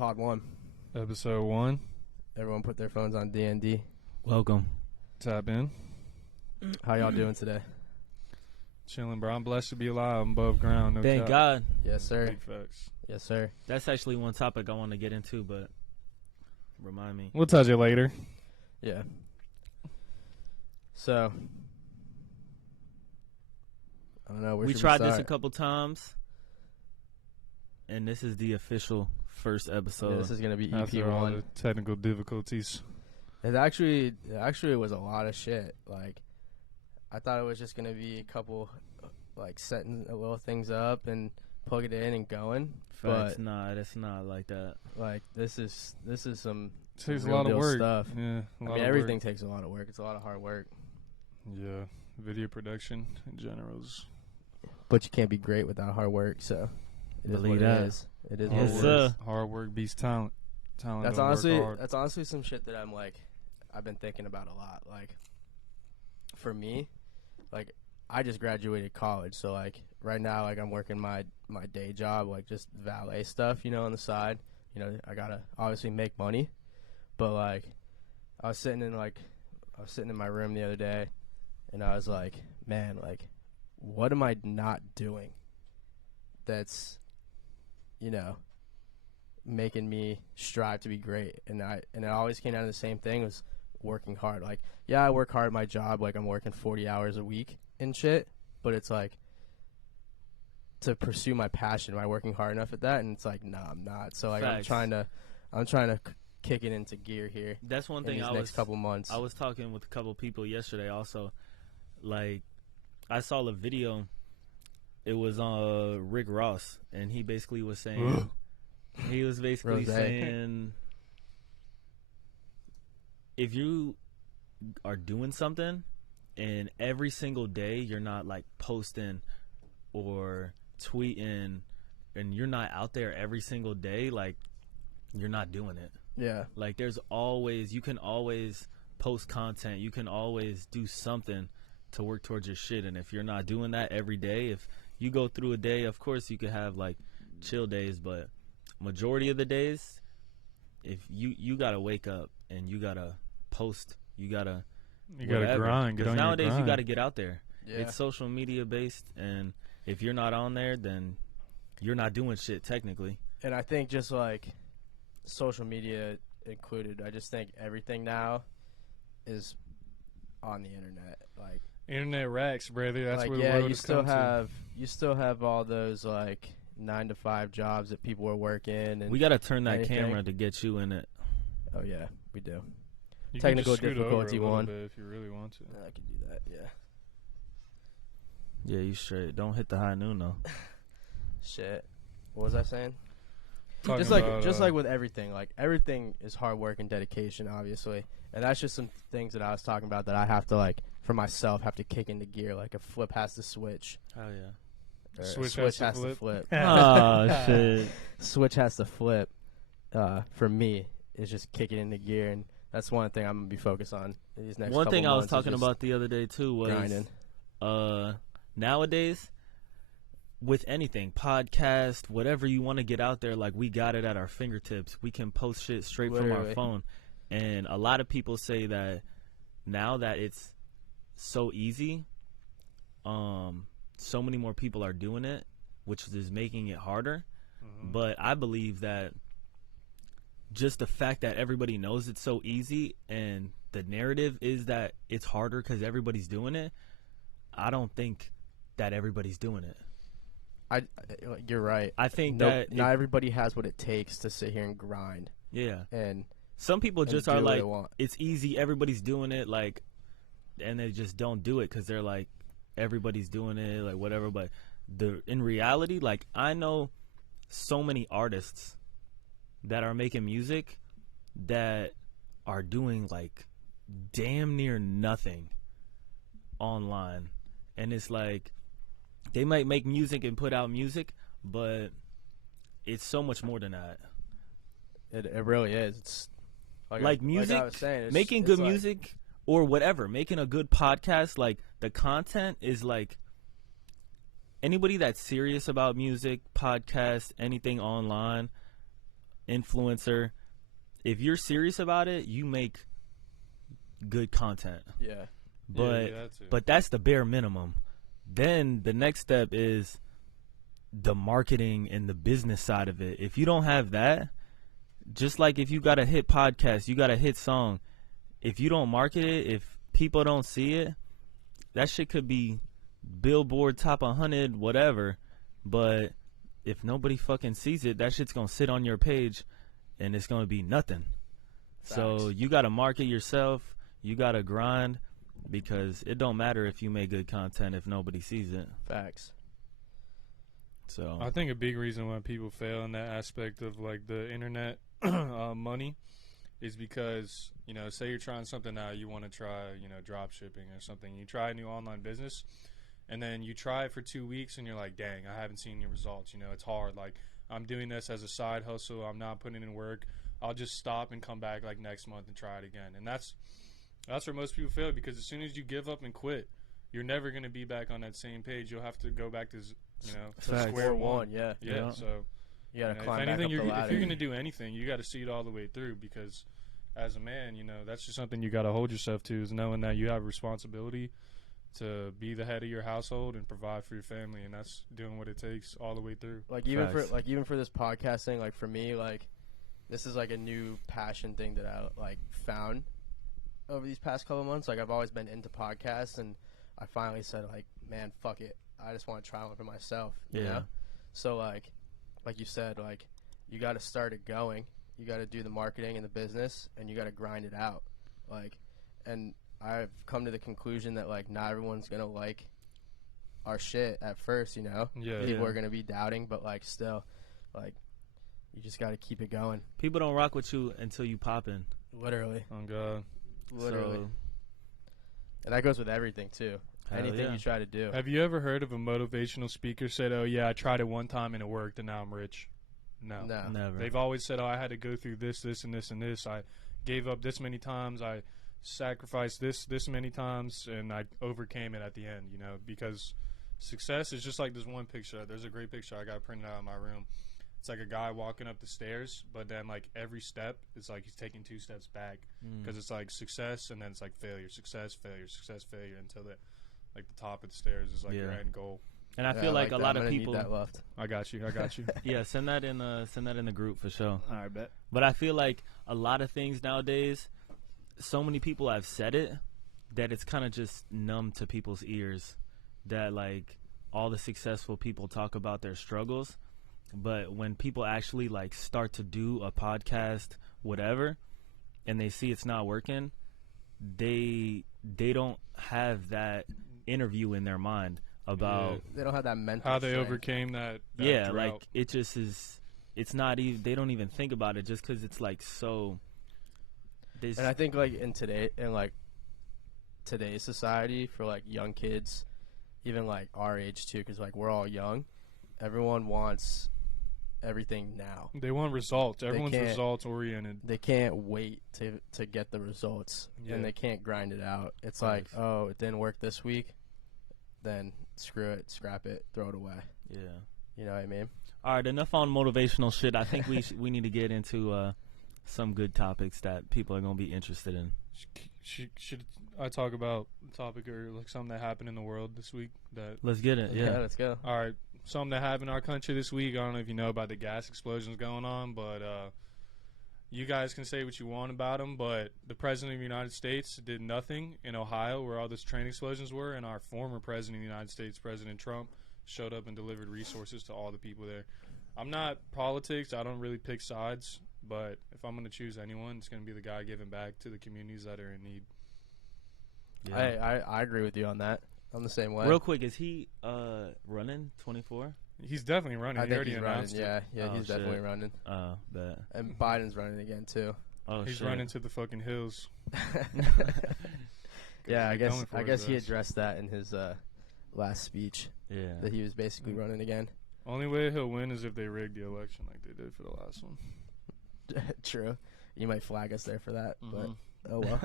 Pod 1. Episode 1. Everyone put their phones on DND. Welcome. Tap in. How y'all doing today? Chilling, bro. I'm blessed to be alive. I'm above ground. No Thank cap. God. Yes, sir. Big facts. Yes, sir. That's actually one topic I want to get into, but remind me. We'll touch it later. Yeah. So, I don't know. We tried this a couple times, and this is the official first episode. Yeah, this is going to be EP After all 1. the technical difficulties. It actually was a lot of shit. Like, I thought it was just going to be a couple, like, setting little things up and plug it in and going. Facts, But, nah, it's not like that. like, this is some It takes a real lot of deal work. stuff. Yeah, I mean, everything takes a lot of work. It's a lot of hard work. Yeah, video production in general is. But you can't be great without hard work, so it is Believe what that. it is. It is Yes, what it sir. is. Hard work beats talent. Talent That's don't work honestly hard. some shit that I've been thinking about a lot. Like, for me, like, I just graduated college, so like right now, like, I'm working my day job, like just valet stuff, you know, on the side. You know, I gotta obviously make money, but like, I was sitting in my room the other day, and I was like, man, like, what am I not doing that's, you know, making me strive to be great? And it always came down to the same thing, was working hard. Like, yeah, I work hard at my job, like I'm working 40 hours a week and shit, but it's like, to pursue my passion, am I working hard enough at that? And it's like, nah, I'm not. So like, Facts. I'm trying to kick it into gear here. That's one in thing these next couple months. I was talking with a couple people yesterday also. Like, I saw a video. It was on Rick Ross, and he basically was saying, saying, if you are doing something and every single day you're not like posting or tweeting and you're not out there every single day, like, you're not doing it. Yeah. Like, you can always post content. You can always do something to work towards your shit. And if you're not doing that every day, if you go through a day, of course you could have like chill days, but majority of the days, if you gotta wake up and you gotta post, you gotta grind. Get on nowadays your grind. you gotta get out there. Yeah. It's social media based, and if you're not on there, then you're not doing shit technically. And I think just like social media included, I just think everything now is on the internet. Like, Internet racks, brother. That's like, where the yeah, world you has come still have all those like 9-to-5 jobs that people are working. And We gotta turn that anything. camera to get you in it. oh yeah, we do. to. You technical can just scoot over difficulty a little one. bit if you really want to. I could do that. Yeah. Yeah, you straight. Don't hit the high noon though. Shit. What was I saying? Talking Just like about, with everything, like everything is hard work and dedication, obviously, and that's just some things that I was talking about that I have to, like, for myself, have to kick into gear. Like, a flip has to switch. Oh yeah. Or Switch a switch has to has to flip. Oh shit. Switch has to flip. For me, is just kicking into gear, and that's one thing I'm gonna be focused on in these next. One couple thing I was months is talking just about the other day too was grinding. Nowadays, with anything, podcast, whatever you want to get out there, like, we got it at our fingertips. We can post shit straight from our Literally. phone. And a lot of people say that now that it's so easy, so many more people are doing it, which is making it harder. Mhm. But I believe that just the fact that everybody knows it's so easy and the narrative is that it's harder because everybody's doing it, I don't think that everybody's doing it. You're right. I think not everybody has what it takes to sit here and grind. Yeah. And Some people just do are what like, they want. it's easy, everybody's doing it, like, and they just don't do it because they're like, everybody's doing it, like, whatever. But in reality, like, I know so many artists that are making music that are doing, like, damn near nothing online. And it's like, they might make music and put out music, but it's so much more than that. It really is. It's like music, I was saying, making it's good like, music or whatever, making a good podcast, like, the content is like, anybody that's serious about music, podcasts, anything online, influencer, if you're serious about it, you make good content. Yeah. But but that's the bare minimum. Then the next step is the marketing and the business side of it. If you don't have that, just like if you got a hit podcast, you got a hit song, if you don't market it, if people don't see it, that shit could be Billboard top 100, whatever. But if nobody fucking sees it, that shit's gonna sit on your page and it's gonna be nothing. Facts. So you gotta market yourself, you gotta grind, because it don't matter if you make good content if nobody sees it. Facts. So I think a big reason why people fail in that aspect of like the internet money is because, you know, say you're trying something out, you want to try, you know, drop shipping or something. You try a new online business, and then you try it for 2 weeks, and you're like, dang, I haven't seen any results. You know, it's hard. Like, I'm doing this as a side hustle. I'm not putting in work. I'll just stop and come back like next month and try it again. And that's where most people fail, because as soon as you give up and quit, you're never going to be back on that same page. You'll have to go back to, you know, square one. Yeah. Yeah. So You gotta if climb anything, back up the ladder. if you're gonna do anything, you got to see it all the way through, because as a man, you know, that's just something you got to hold yourself to, is knowing that you have a responsibility to be the head of your household and provide for your family, and that's doing what it takes all the way through. Like even for this podcast thing, like for me, like this is like a new passion thing that I like found over these past couple of months. Like I've always been into podcasts, and I finally said like, man, fuck it, I just want to try one for myself. You know? So like you said, like you got to start it going. You got to do the marketing and the business, and you got to grind it out. Like, and I've come to the conclusion that like not everyone's gonna like our shit at first. You know, people are gonna be doubting, but like still, like you just got to keep it going. people don't rock with you until you pop in. Literally, Oh God. literally, So, and that goes with everything too. hell Anything yeah. you try to do. Have you ever heard of a motivational speaker said, "Oh yeah, I tried it one time and it worked, and now I'm rich"? No. No. Never. They've always said, "Oh, I had to go through this, and this, and this. I gave up this many times. I sacrificed this many times, and I overcame it at the end." You know, because success is just like this one picture. There's a great picture I got printed out in my room. It's like a guy walking up the stairs, but then like every step, it's like he's taking 2 steps back, because it's like success, and then it's like failure, success, failure, success, failure, until the top of the stairs is like your end goal. And I Yeah, feel like that. a lot I'm of gonna people. need that left. I got you. Yeah, send that in the group for sure. All right, bet. But I feel like a lot of things nowadays, so many people have said it that it's kind of just numb to people's ears. That like all the successful people talk about their struggles, but when people actually like start to do a podcast, whatever, and they see it's not working, they don't have that interview in their mind about They don't have that mental how they strength. overcame that yeah, drought. like it just is. It's not even. They don't even think about it just because it's like so. And I think like in today's society, for like young kids, even like our age too, because like we're all young, everyone wants everything now. They want results. Everyone's can't- results oriented. They can't wait to get the results, and they can't grind it out. It's like, oh, it didn't work this week, then screw it, scrap it, throw it away. Yeah. You know what I mean? All right, enough on motivational shit. I think we need to get into some good topics that people are gonna be interested in. Should I talk about a topic or like something that happened in the world this week? That Let's get it. Yeah. Let's go. all right, something that happened in our country this week. I don't know if you know about the gas explosions going on, but you guys can say what you want about them, but the president of the United States did nothing in Ohio where all those train explosions were, and our former president of the United States, President Trump, showed up and delivered resources to all the people there. I'm not politics. I don't really pick sides, but if I'm going to choose anyone, it's going to be the guy giving back to the communities that are in need. Yeah. I agree with you on that. I'm the same way. Real quick, is he running 24? He's definitely running. I He think already he's running. announced it. Yeah, Oh, he's shit. definitely running. Bet. And Biden's running again too. Oh He's shit. running to the fucking hills. Yeah, I They're guess coming for I guess he his ass. addressed that in his last speech, Yeah. that he was basically running again. Only way he'll win is if they rig the election like they did for the last one. True. You might flag us there for that, Mhm. but oh well.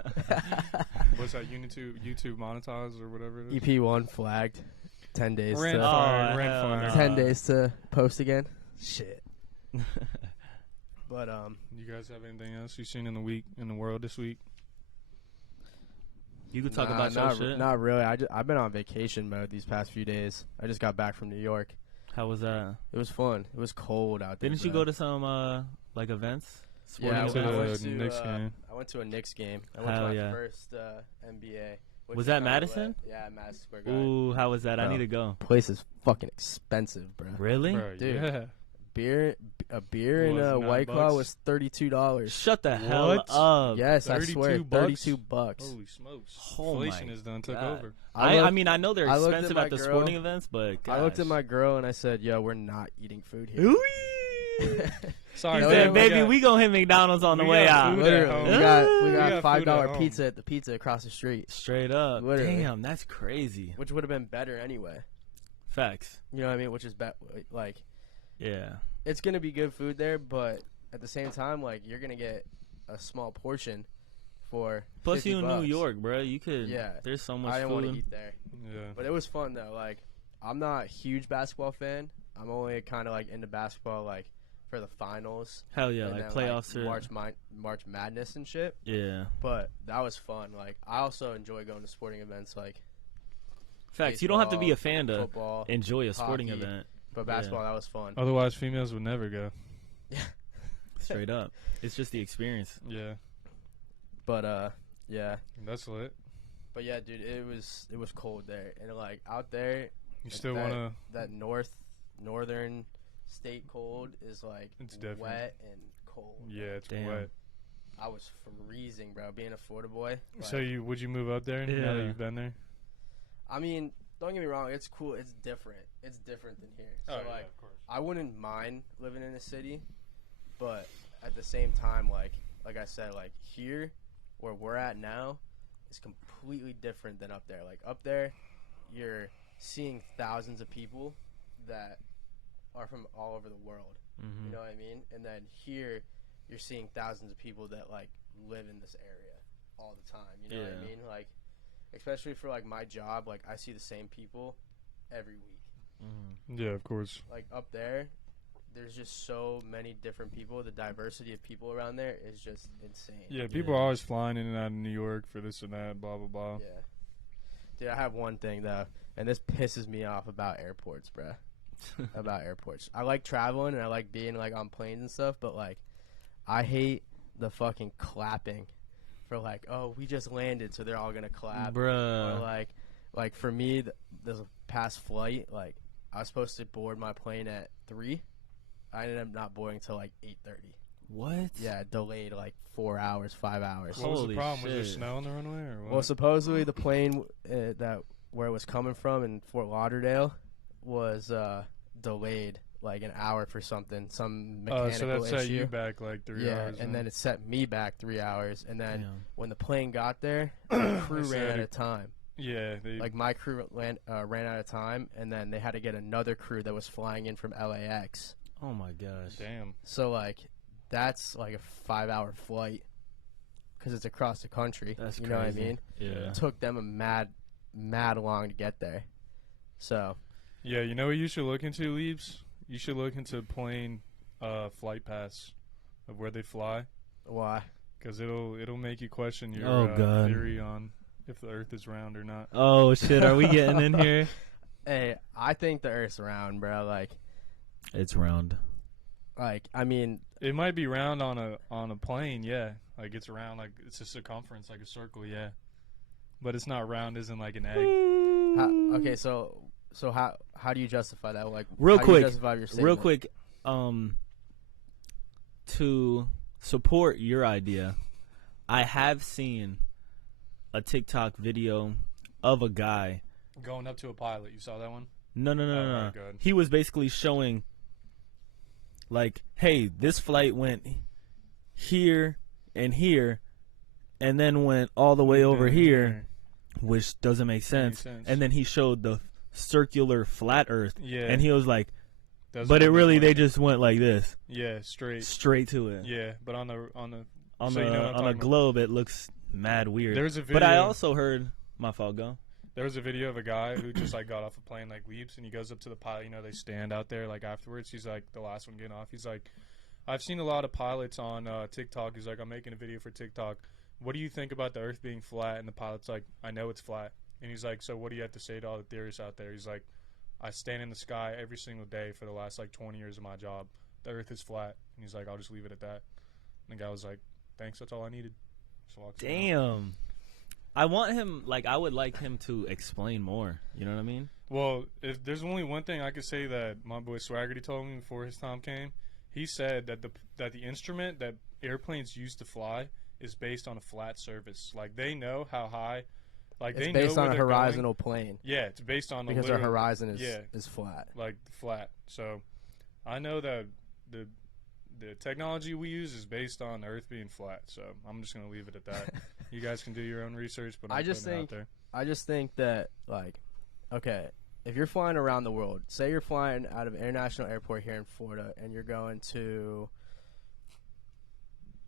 What's that? YouTube monetized or whatever it is? EP1 flagged. 10 days Ran to fire. Oh, Ran hell fire. no. 10 days to post again. Shit. But You guys have anything else you seen in the world this week? You could talk about not, your shit. Not really. I've been on vacation mode these past few days. I just got back from New York. How was that? It was fun. It was cold out there. Didn't you go to some like events? Yeah, Sporting I events? went to the Knicks game. I went to a Knicks game. I went Hell to my yeah. first NBA. which Was is that kinda Madison? lit. Yeah, Madison Square Garden. Ooh, how was that? I Bro. need to go. Place is fucking expensive, bro. Really? Bro, Dude. yeah. A beer and Was a $9 White Claw was $32. Shut the hell What? up. Yes, I swear, 32 bucks? $32. Holy smokes. Oh Inflation my has done took God. over. I mean, I know they're I looked at expensive my at the girl. sporting events, but I looked at gosh. my girl and I said, "Yo, we're not eating food here." Ooh. Sorry, He No, said, we "Baby, got- we gonna hit McDonald's on the we way got out." food at Literally, home. we We got got $5 food at home. pizza at the pizza across the street, Straight up. Literally. Damn, that's crazy. which would have been better anyway. Facts. You know what I mean? Which is like Yeah. it's gonna be good food there, but at the same time, like you're gonna get a small portion for. Plus, 50 you in New bucks. York, bro. You could. Yeah. There's so much I didn't want to food. eat there, Yeah. but it was fun though. Like I'm not a huge basketball fan. I'm only kind of like into basketball like for the finals. Hell yeah, and like then, playoffs or March Madness and shit. yeah. But that was fun. Like I also enjoy going to sporting events like Facts. You don't have to be a baseball, fan to football, enjoy a sporting hockey. event. but basketball that was fun. Otherwise, females would never go. Straight up. It's just the experience. Yeah. But yeah. That's lit. But yeah, dude, it was cold there, and like out there, You like, still that, want that northern state cold is like It's different. wet and cold. to. Yeah, it's Damn. wet. I was freezing, bro, being a Florida boy. Like, So would you move up there now that Yeah. you've been there? I mean, don't get me wrong, it's cool. It's different. It's different than here. So like, of course. I wouldn't mind living in a city, but at the same time, like I said, like here, where we're at now, is completely different than up there. Like up there, you're seeing thousands of people that are from all over the world. Mm-hmm. You know what I mean? And then here, you're seeing thousands of people that like live in this area all the time. You know what I Yeah. mean? Like, especially for like my job, like I see the same people every week. Mm-hmm. Yeah, of course. Like up there, there's just so many different people. The diversity of people around there is just insane. Yeah, people Yeah. are always flying in and out of New York for this and that, blah, blah, blah. Yeah. Dude, I have one thing though, and this pisses me off about airports, bruh. About airports. I like traveling and I like being like on planes and stuff, but like I hate the fucking clapping for like, oh, we just landed, so they're all gonna clap. Or Bruh. like for me, this past flight, like I was supposed to board my plane at 3. I ended up not boarding till like 8:30. What? Yeah, delayed like 4 hours, 5 hours. What was Holy the problem? Was there shit. snow on the runway or what? Well, supposedly the plane where it was coming from in Fort Lauderdale was delayed like an hour for some mechanical so that set issue. you back like 3 Yeah, hours. and then it set me back 3 hours, and then Damn. when the plane got there, the crew They ran said out it- of time. yeah, they, Like my crew ran out of time, and then they had to get another crew that was flying in from LAX. Oh my gosh. damn. So like, that's like a 5-hour flight because it's across the country. That's you know what I crazy. mean? Yeah. It took them a mad long to get there. So Yeah, you know what you should look into, Leaves? You should look into plane flight pass of where they fly, why? because it'll make you question your Oh, God. theory on if the Earth is round or not. Oh shit, are we getting in here? Hey, I think the Earth's round, bro. It's round. Like I mean, It might be round on a plane, yeah. Like it's round, like it's a circumference, like a circle, yeah. But it's not round, isn't like an egg. okay, so how do you justify that? Like Real how do you quick, justify your statement? Real quick, to support your idea, I have seen a TikTok video of a guy. Going up to a pilot, you saw that one? No. alright, good. He was basically showing, like, hey, this flight went here and here, and then went all the way over here, which doesn't make sense. sense. And then he showed the circular flat Earth, Yeah. and he was like, That's but what it I'm really they pointing. just went like this, Yeah, straight. straight to it. Yeah, but on the On so you know what I'm on a talking about. globe, it looks mad weird. There's a video. But I also heard my fault. Go. There was a video of a guy who just like got off a plane, like leaps, and he goes up to the pilot. You know, they stand out there like afterwards. He's like the last one getting off. He's like, I've seen a lot of pilots on TikTok. He's like, I'm making a video for TikTok. What do you think about the Earth being flat? And the pilot's like, I know it's flat. And he's like, so what do you have to say to all the theorists out there? He's like, I stand in the sky every single day for the last like 20 years of my job. The Earth is flat. And he's like, I'll just leave it at that. And the guy was like, thanks, that's all I needed. Just walks around. Damn. I want him, like, I would like him to explain more. You know what I mean? Well, if there's only one thing I could say that my boy Swaggerty told me before his time came, he said that the instrument that airplanes use to fly is based on a flat surface. Like, they know how high. Like, It's they based know on a where they're horizontal plane. Yeah, it's based on because our horizon is flat. Like flat. So I know that the technology we use is based on the Earth being flat. So I'm just gonna leave it at that. You guys can do your own research, but I'm putting it out there. I just think that, like, okay, if you're flying around the world, say you're flying out of International Airport here in Florida, and you're going to,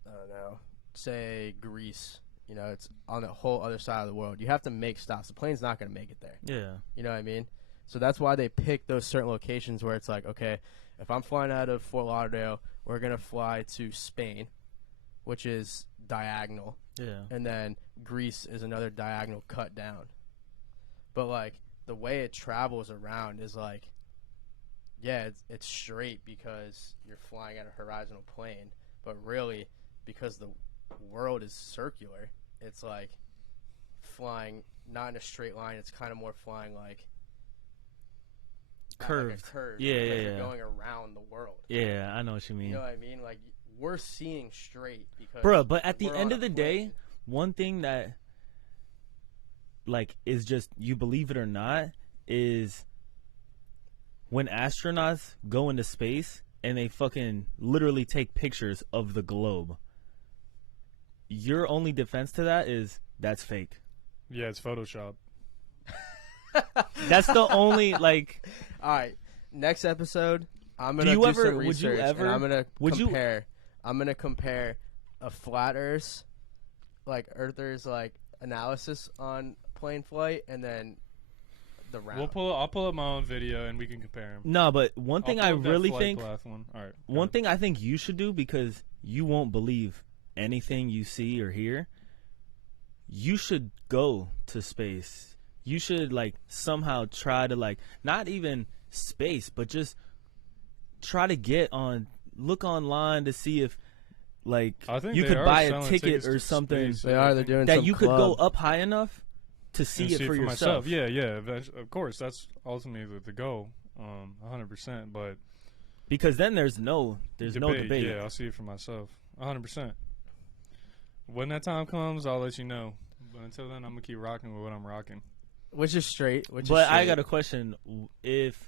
I don't know, say Greece. You know, it's on the whole other side of the world. You have to make stops. The plane's not going to make it there. Yeah. You know what I mean? So that's why they pick those certain locations where it's like, okay, if I'm flying out of Fort Lauderdale, we're going to fly to Spain, which is diagonal. Yeah. And then Greece is another diagonal cut down. But, like, the way it travels around is like, yeah, it's straight because you're flying at a horizontal plane. But really, because the world is circular, it's like flying not in a straight line. It's kind of more flying like curved. Like a curve. Yeah, because yeah, you're yeah. going around the world. Yeah, I know what you mean. You know what I mean? Like, we're seeing straight because Bruh, but at the we're end on of the a day, plane. one thing that, like, is just, you believe it or not, is when astronauts go into space and they fucking literally take pictures of the globe, your only defense to that is that's fake. Yeah, it's Photoshop. That's the only, like. All right, next episode, I'm gonna Do you do ever- some would you research, ever- and I'm gonna would you- compare. I'm gonna compare a flat Earth, like Earthers, like analysis on plane flight, and then the round. I'll pull up my own video and we can compare them. No, but one thing I really think, All right, one thing I think you should do, because you won't believe anything you see or hear, you should go to space. You should, like, somehow try to, like, not even space, but just try to look online to see if, like, I think you they could are buy a selling ticket tickets or to something space. They're doing that some you could go club. up high enough to see and it for yourself. myself. Yeah. Of course, that's ultimately the goal, 100%. But Because then there's no debate. Yeah, I'll see it for myself, 100%. When that time comes, I'll let you know. But until then, I'm gonna keep rocking with what I'm rocking. Which is straight. But I got a question: if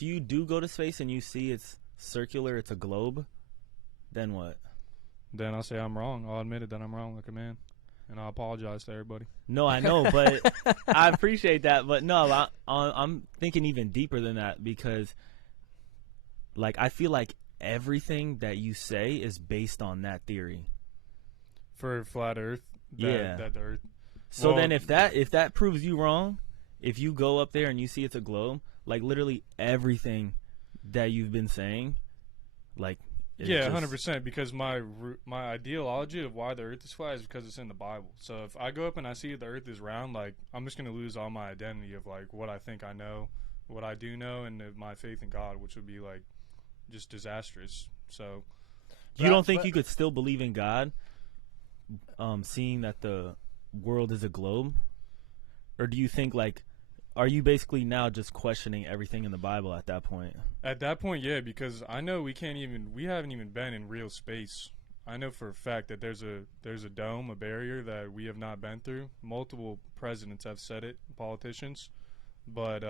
you do go to space and you see it's circular, it's a globe, then what? Then I'll say I'm wrong. I'll admit it that I'm wrong, like a man, and I'll apologize to everybody. No, I know, but I appreciate that. But no, I'm thinking even deeper than that, because, like, I feel like everything that you say is based on that theory. For flat Earth, that the Earth. So Well, then if that proves you wrong, if you go up there and you see it's a globe, like, literally everything that you've been saying, like, yeah, 100%. Because my ideology of why the Earth is flat is because it's in the Bible. So if I go up and I see the Earth is round, like, I'm just gonna lose all my identity of, like, what I think I know, what I do know, and my faith in God, which would be, like, just disastrous. So You don't think you could still believe in God, seeing that the world is a globe? Or do you think, like, are you basically now just questioning everything in the Bible at that point? at that point, yeah, because I know we haven't even been in real space. I know for a fact that there's a dome, a barrier that we have not been through. Multiple presidents have said it, politicians. But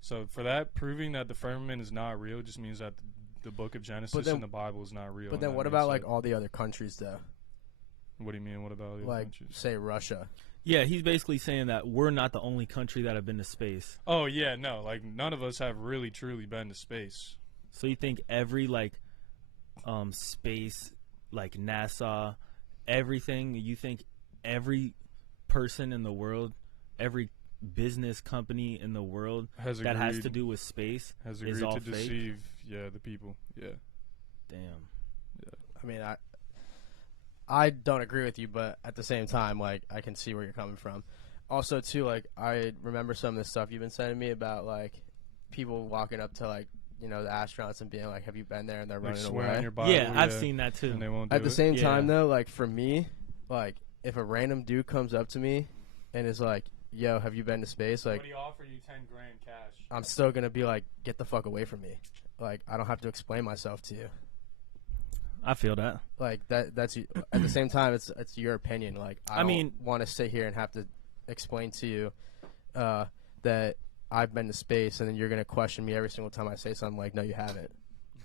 so for that, proving that the firmament is not real just means that the book of Genesis and the Bible is not real. But then what about, like, all the other countries, though? What do you mean? What about the other Like, countries? say Russia. Yeah, he's basically saying that we're not the only country that have been to space. Oh yeah, no, like, none of us have really truly been to space. So you think every, like, space, like NASA, everything, you think every person in the world, every business company in the world Has that has agreed- to do with space Has is agreed all to fake? deceive the people. Yeah. Damn. I mean, I don't agree with you, but at the same time, like, I can see where you're coming from. Also, too, like, I remember some of the stuff you've been sending me about, like, people walking up to, like, you know, the astronauts and being like, have you been there? And they're Like running swear away. on your Bible. Yeah, I've seen that too. And they won't do At the it. same time, Yeah. though, like, for me, like, if a random dude comes up to me and is like, yo, have you been to space? Like, But he offered you 10 grand cash. I'm still going to be like, get the fuck away from me. Like, I don't have to explain myself to you. I feel that. Like, that's at the same time, it's your opinion. Like, I mean, don't want to sit here and have to explain to you that I've been to space, and then you're going to question me every single time I say something like, no, you haven't.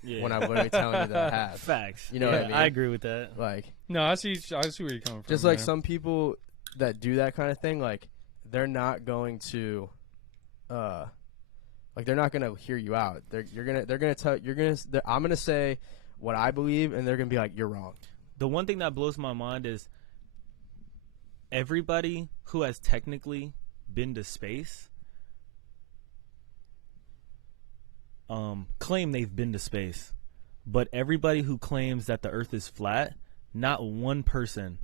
Yeah. When I'm literally telling you that I have. Facts. You know what I mean? I agree with that. Like, No, I see where you're coming from. just like man. some people that do that kind of thing, like, they're not going to, like, they're not going to hear you out. I'm going to say what I believe, and they're going to be like, you're wrong. The one thing that blows my mind is everybody who has technically been to space claim they've been to space, but everybody who claims that the Earth is flat, not one person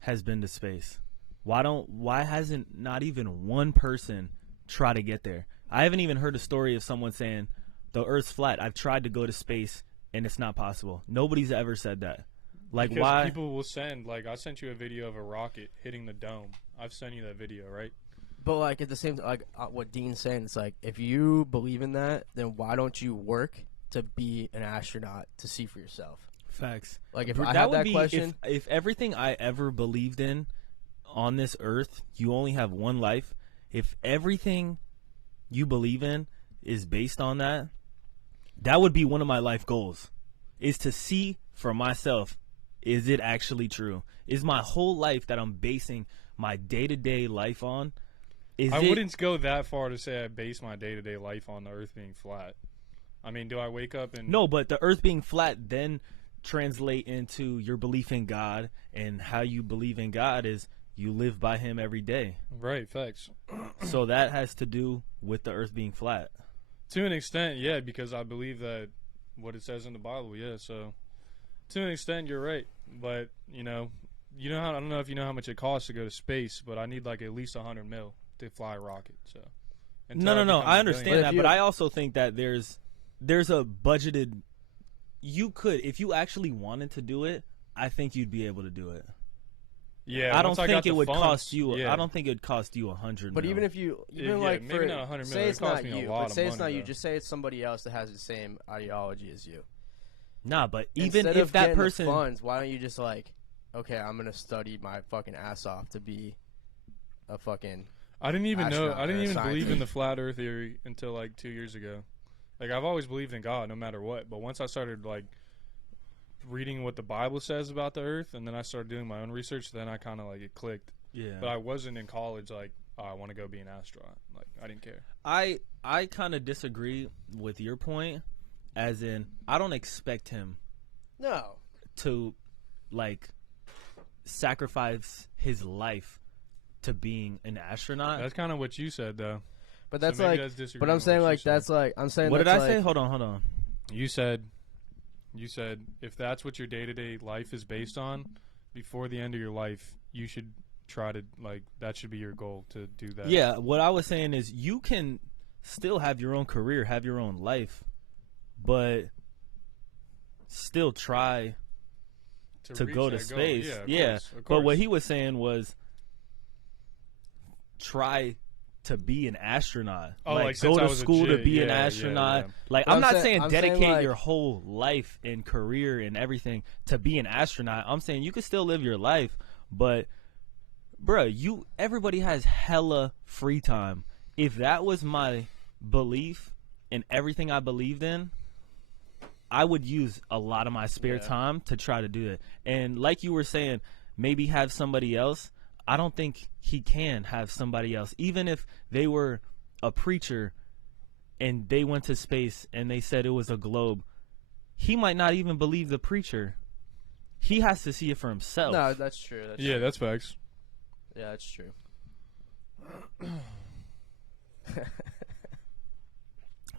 has been to space. Why hasn't not even one person tried to get there? I haven't even heard a story of someone saying the Earth's flat. I've tried to go to space and it's not possible. Nobody's ever said that. Like, because why? people will send, like, I sent you a video of a rocket hitting the dome. I've sent you that video, right? But, like, at the same time, like, what Dean's saying, it's like, if you believe in that, then why don't you work to be an astronaut to see for yourself? Facts. Like, if That I had would that be question, if everything I ever believed in on this earth, you only have one life. If everything you believe in is based on that, that would be one of my life goals, is to see for myself, is it actually true? Is my whole life that I'm basing my day-to-day life on, I wouldn't go that far to say I base my day-to-day life on the Earth being flat. I mean, do I wake up and... No, but the earth being flat then translate into your belief in God, and how you believe in God is you live by him every day. Right, facts. So that has to do with the earth being flat. To an extent, yeah, because I believe that what it says in the Bible, yeah, so... To an extent, you're right. But, you know how, I don't know if you know how much it costs to go to space, but I need, like, at least $100 million to fly a rocket, so... No, I understand that, but I also think that there's a budgeted. You could, if you actually wanted to do it, I think you'd be able to do it. Yeah, I don't think it would funds, cost you. yeah. I don't think it'd cost you $100 but million. even if you, Yeah, like, maybe not 100 say million, it's it cost not me a you, lot but of say it's money, not you, though. just say it's somebody else that has the same ideology as you. Nah, but even Instead if of that getting the person, funds, why don't you just, like, okay, I'm gonna study my fucking ass off to be a fucking... I didn't even astronaut or a believe in scientist. the flat Earth theory until like 2 years ago. Like, I've always believed in God no matter what, but once I started like reading what the Bible says about the Earth, and then I started doing my own research, then I kind of like it clicked. yeah. But I wasn't in college like, oh, I want to go be an astronaut. Like, I didn't care. I kind of disagree with your point, as in I don't expect him No. to like sacrifice his life to being an astronaut. That's kind of what you said though. But that's So maybe like... that's disagreeing But I'm with saying, what you like, said. that's like... I'm saying What did that's I say? like- Hold on. You said if that's what your day-to-day life is based on, before the end of your life, you should try to, like, that should be your goal to do that. Yeah, what I was saying is you can still have your own career, have your own life, but still try to reach go to that goal. space. Yeah, of But course. what he was saying was try to be an astronaut. Oh, like, go since I to was a school to kid. be an Yeah, astronaut. yeah. Like, But I'm not I'm saying saying, dedicate like- your whole life and career and everything to be an astronaut. I'm saying you can still live your life, but bruh, everybody has hella free time. If that was my belief and everything I believed in, I would use a lot of my spare time to try to do it. And like you were saying, maybe have somebody else. I don't think he can have somebody else. Even if they were a preacher and they went to space and they said it was a globe, he might not even believe the preacher. He has to see it for himself. No, that's true. That's Yeah, true. that's facts. Yeah, that's true.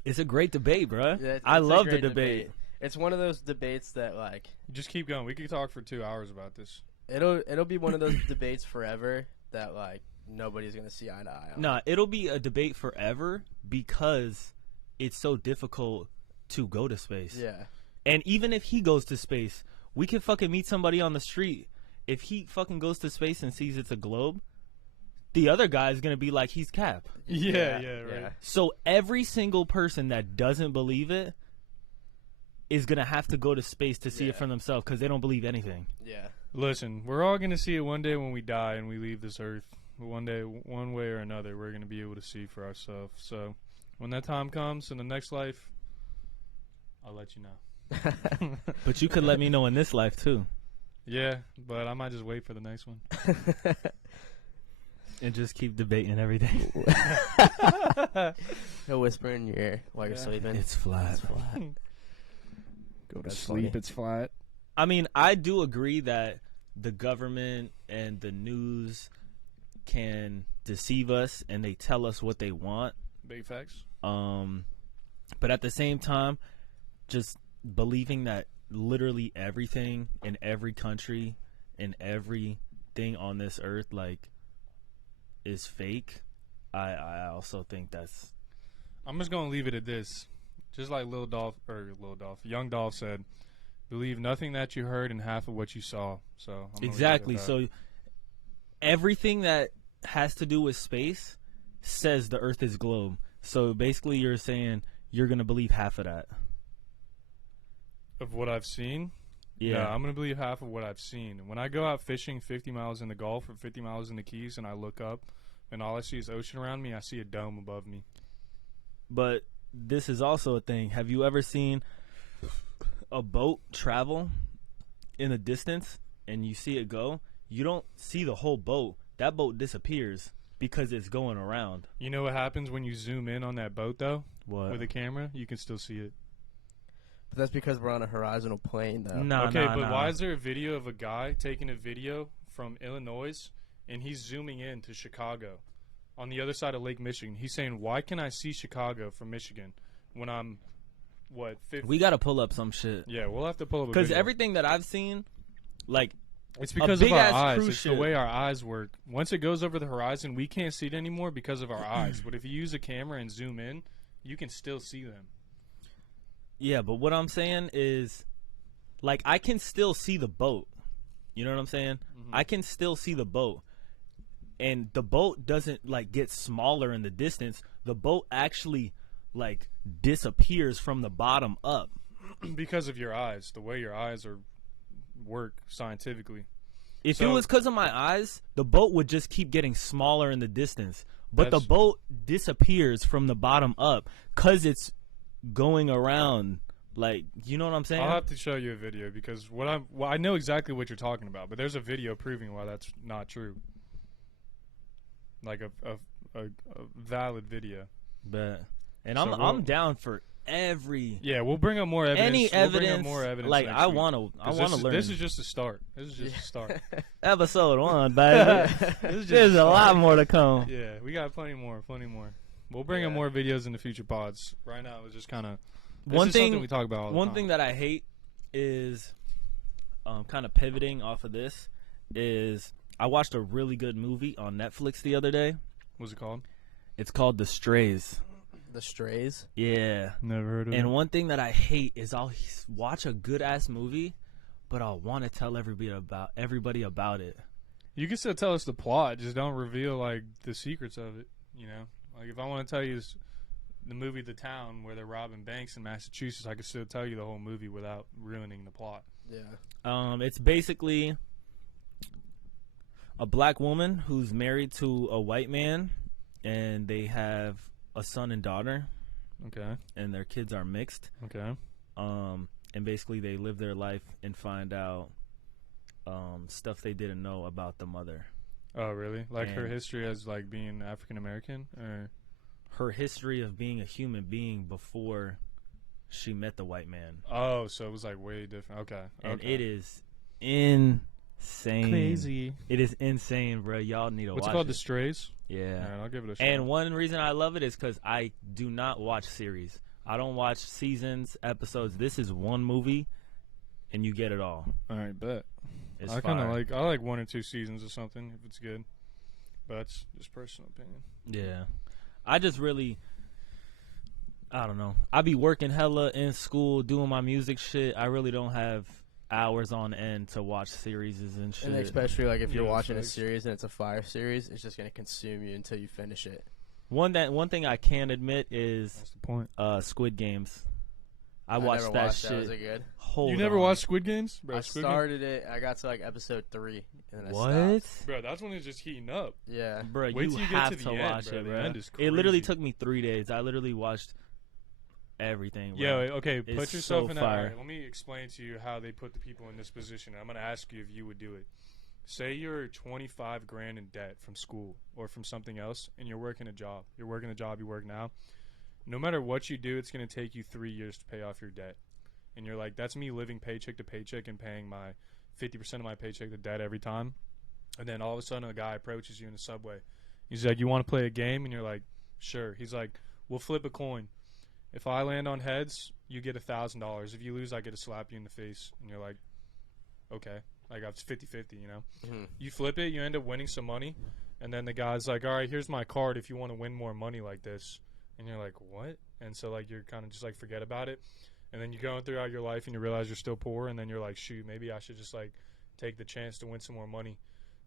It's a great debate, bro. Yeah, I it's a love the great debate. It's one of those debates that like Just keep going. We could talk for 2 hours about this. it'll be one of those debates forever that like nobody's gonna see eye to eye on. Nah, it'll be a debate forever because it's so difficult to go to space. Yeah. And even if he goes to space, we can fucking meet somebody on the street. If he fucking goes to space and sees it's a globe, the other guy is going to be like, he's cap. Yeah, right. Yeah. So every single person that doesn't believe it is going to have to go to space to see it Yeah. for themselves because they don't believe anything. Yeah. Listen, we're all going to see it one day when we die and we leave this earth. One day, one way or another, we're going to be able to see for ourselves. So when that time comes in the next life, I'll let you know. But you could let me know in this life too. Yeah, but I might just wait for the next one. And just keep debating every day. He'll whisper in your ear while you're Yeah. sleeping. It's flat. Go to That's sleep, funny. it's flat. I mean, I do agree that the government and the news can deceive us and they tell us what they want. Big facts. But at the same time, just believing that literally everything in every country and everything on this earth like is fake. I also think that's I'm just going to leave it at this. Just like Young Dolph said, believe nothing that you heard and half of what you saw. So I'm gonna leave it at exactly. that. So everything that has to do with space says the earth is globe. So basically you're saying you're going to believe half of that. Of what I've seen? Yeah. No, I'm going to believe half of what I've seen. When I go out fishing 50 miles in the Gulf or 50 miles in the Keys and I look up and all I see is ocean around me, I see a dome above me. But this is also a thing. Have you ever seen a boat travel in the distance and you see it go? You don't see the whole boat. That boat disappears because it's going around. You know what happens when you zoom in on that boat, though? What? With a camera? You can still see it. But that's because we're on a horizontal plane, though. Nah, Okay, nah, but nah. why is there a video of a guy taking a video from Illinois and he's zooming in to Chicago on the other side of Lake Michigan? He's saying, why can I see Chicago from Michigan when I'm, 50? We got to pull up some shit. Yeah, we'll have to pull up a Because video. everything that I've seen, like, It's because of our big-ass eyes. cruise It's the ship. way our eyes work. Once it goes over the horizon, we can't see it anymore because of our eyes. But if you use a camera and zoom in, you can still see them. yeah, but what I'm saying is, like, I can still see the boat. You know what I'm saying? I can still see the boat. And the boat doesn't, like, get smaller in the distance. The boat actually, like, disappears from the bottom up. Because of your eyes, the way your eyes work scientifically. If So- it was because of my eyes, the boat would just keep getting smaller in the distance. But the That's- boat disappears from the bottom up because it's going around. Like, you know what I'm saying? I'll have to show you a video because I know exactly what you're talking about, but there's a video proving why that's not true. Like a valid video. But and So I'm down for every Yeah, we'll bring up more evidence. any We'll bring up evidence. more evidence. Like next I week. want to learn. This is just a start. This is just a start. Episode 1, baby. This is just There's a start. lot more to come. Yeah, we got plenty more. We'll bring up more videos in the future pods. Right now, it's just kind of One something thing we talk about all the One time. thing that I hate is kind of pivoting off of this is I watched a really good movie on Netflix the other day. What's it called? It's called The Strays. The Strays. Yeah. Never heard of it. And one thing that I hate is I'll watch a good ass movie, but I'll want to tell everybody about it. You can still tell us the plot, just don't reveal like the secrets of it. You know, like if I want to tell you the movie The Town where they're robbing banks in Massachusetts, I can still tell you the whole movie without ruining the plot. Yeah. It's basically a black woman who's married to a white man, and they have a son and daughter, Okay. and their kids are mixed. Okay. And basically they live their life and find out stuff they didn't know about the mother. Oh, really? Like her And- history as like being African American, or Her history of being a human being before she met the white man. oh, so it was like way different. Okay. And okay. it is insane. crazy. It is insane, bro. Y'all need to What's it watch called? it. The Strays. Yeah. All right, I'll give it a shot. And one reason I love it is because I do not watch series. I don't watch seasons, episodes. This is one movie, and you get it all. All right, bet. It's I kind of fire. I like 1 or 2 seasons or something if it's good, but that's just personal opinion. Yeah. I just really, I don't know. I be working hella in school, doing my music shit. I really don't have hours on end to watch series and shit. And especially like if you're Yeah, watching a facts. series and it's a fire series, it's just gonna consume you until you finish it. One thing I can admit is That's the point. Squid Games. I never watched that watched shit. That. Was it good? Hold You never on. watched Squid Games, bro? I Squid started it. I got to like episode 3, and then I What? stopped. Bro, that's when it's just heating up. Yeah. Bro, Wait you till you get have to to the end, watch bro. it, The bro. end is It literally crazy. took me 3 days. I literally watched everything, bro. Yeah, okay, put It's yourself so in that. fire. All right, let me explain to you how they put the people in this position. I'm going to ask you if you would do it. Say you're 25 grand in debt from school or from something else, and you're working a job. You're working the job you work now. No matter what you do, it's going to take you 3 years to pay off your debt. And you're like, that's me living paycheck to paycheck and paying my 50% of my paycheck to debt every time. And then all of a sudden a guy approaches you in the subway. He's like, you want to play a game? And you're like, sure. He's like, we'll flip a coin. If I land on heads, you get $1,000. If you lose, I get to slap you in the face. And you're like, okay. Like, it's 50-50, you know? Mm-hmm. You flip it, you end up winning some money. And then the guy's like, all right, here's my card if you want to win more money like this. And you're like, what? And so, like, you're kind of just like, forget about it. And then you're going throughout your life and you realize you're still poor. And then you're like, shoot, maybe I should just, like, take the chance to win some more money.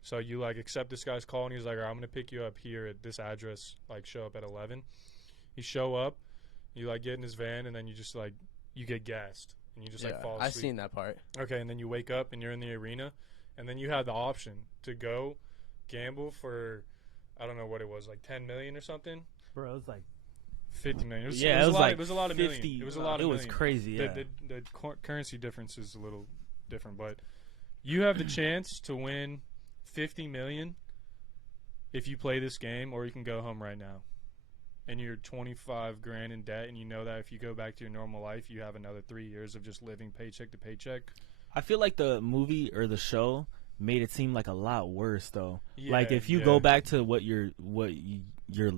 So you, like, accept this guy's call. And he's like, all right, I'm going to pick you up here at this address. Like, show up at 11. You show up. You, like, get in his van. And then you just, like, you get gassed. And you just, like, fall asleep. I've seen that part. Okay, and then you wake up and you're in the arena, and then you have the option to go gamble for, I don't know what it was, like 10 million or something. Bro, it was like 50 million. it was like it was a lot of 50. million. It was a lot of It was million. crazy. Yeah. The currency difference is a little different, but you have the chance to win 50 million if you play this game, or you can go home right now. And you're 25 grand in debt, and you know that if you go back to your normal life, you have another 3 years of just living paycheck to paycheck. I feel like the movie or the show made it seem like a lot worse though. Yeah, like if you go back to what your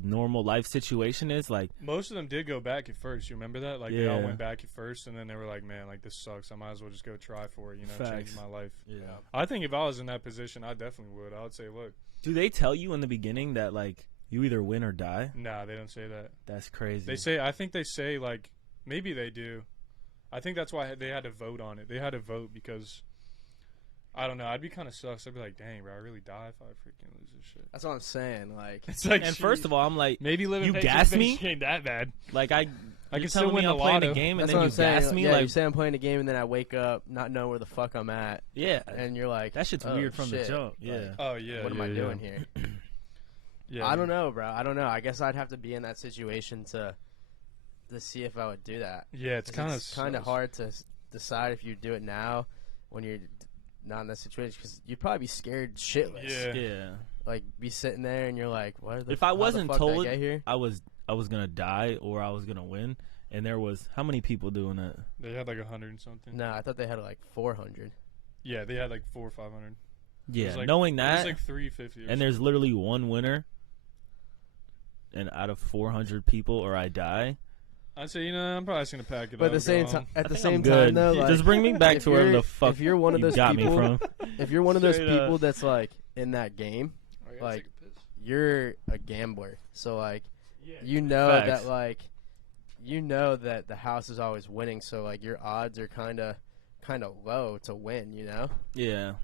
normal life situation is, like most of them did go back at first. You remember that? Like, they all went back at first, and then they were like, man, like, this sucks. I might as well just go try for it, you know, change my life. Yeah. I think if I was in that position, I definitely would. I would say, look. Do they tell you in the beginning that, like, you either win or die? Nah, they don't say that. That's crazy. They say, I think they say, like, maybe they do. I think that's why they had to vote on it. They had to vote because, I don't know, I'd be kind of sucks. I'd be like, dang, bro, I really die if I freaking lose this shit. That's what I'm saying. Like, It's like, And first of all, I'm like, maybe living you paycheck gas to me? paycheck ain't that bad. like I can you're still telling win me the I'm playing lotto. a game and that's then what you I'm saying. gas me? Yeah, like, you say I'm playing a game and then I wake up not knowing where the fuck I'm at, yeah, and you're like, that shit's oh, weird from shit. the jump. Like, Yeah. Oh, yeah. what am I doing here? Yeah. I don't know, bro. I don't know. I guess I'd have to be in that situation to see if I would do that. Yeah, it's 'Cause kind of hard to decide if you do it now when you're not in that situation, because you'd probably be scared shitless. Yeah. Yeah. Like, be sitting there and you're like, what the If I how the wasn't fuck did I told get here? I was gonna die or I was gonna win, and there was how many people doing it? They had like 100 and something. No, I thought they had like 400. Yeah, they had like 400 or 500. Yeah, like- knowing It was that, like 350. and there's literally one winner, and out of 400 people, or I die. I'd say, I'm probably just gonna pack it But up. at the same go time, home. at the think same I'm time good. though, like, Just bring me back if to wherever you're- the fuck if you're one of you those got people, me from. if you're one of those Straight up. people that's like in that game, I gotta like, take a piss. you're a gambler. So like, Yeah. you know Facts. that like, you know that the house is always winning. So like, your odds are kind of low to win. You know. Yeah.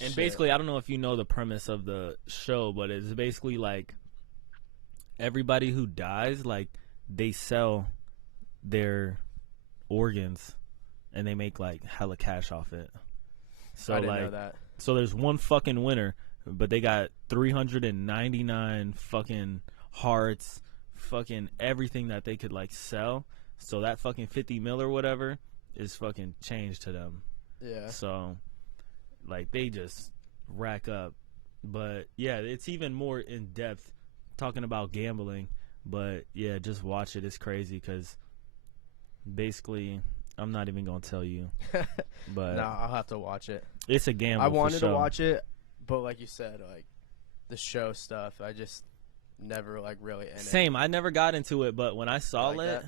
And Shit. basically, I don't know if you know the premise of the show, but it's basically like everybody who dies, like, they sell their organs and they make like hella cash off it. So I didn't like, know that. so there's one fucking winner, but they got 399 fucking hearts, fucking everything that they could like sell. So that fucking 50 mil or whatever is fucking change to them. Yeah. So, like, they just rack up. But, yeah, it's even more in depth talking about gambling. But, yeah, just watch it. It's crazy because basically, I'm not even going to tell you. But No, I'll have to watch it. it's a gamble. I for wanted to sure. watch it, but like you said, like the show stuff, I just never like really in it. Same. I never got into it, but when I saw like it, that?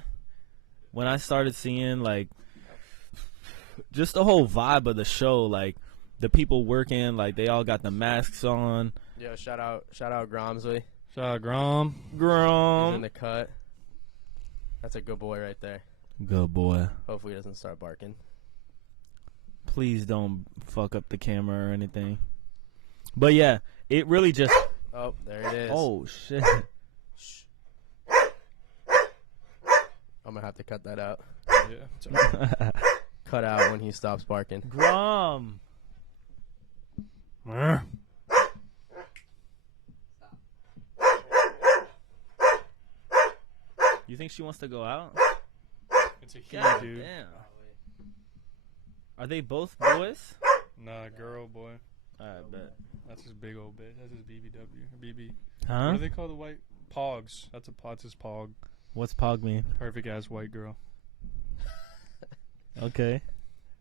when I started seeing like just the whole vibe of the show, like the people working, like they all got the masks on. Yo, shout out Gromsley. Shout out Grom. He's in the cut. That's a good boy right there. Good boy. Hopefully he doesn't start barking. Please don't fuck up the camera or anything. But yeah, it really just. Oh, there it is. Oh shit. Shh. I'm gonna have to cut that out. Yeah. Cut out when he stops barking. Grom. You think she wants to go out? It's a he, God dude. damn. Are they both boys? Nah, girl, boy. I bet. That's his big old bitch. That's his BBW. BB. Huh? What do they call the white? Pogs. That's his pog. What's pog mean? Perfect ass white girl. Okay.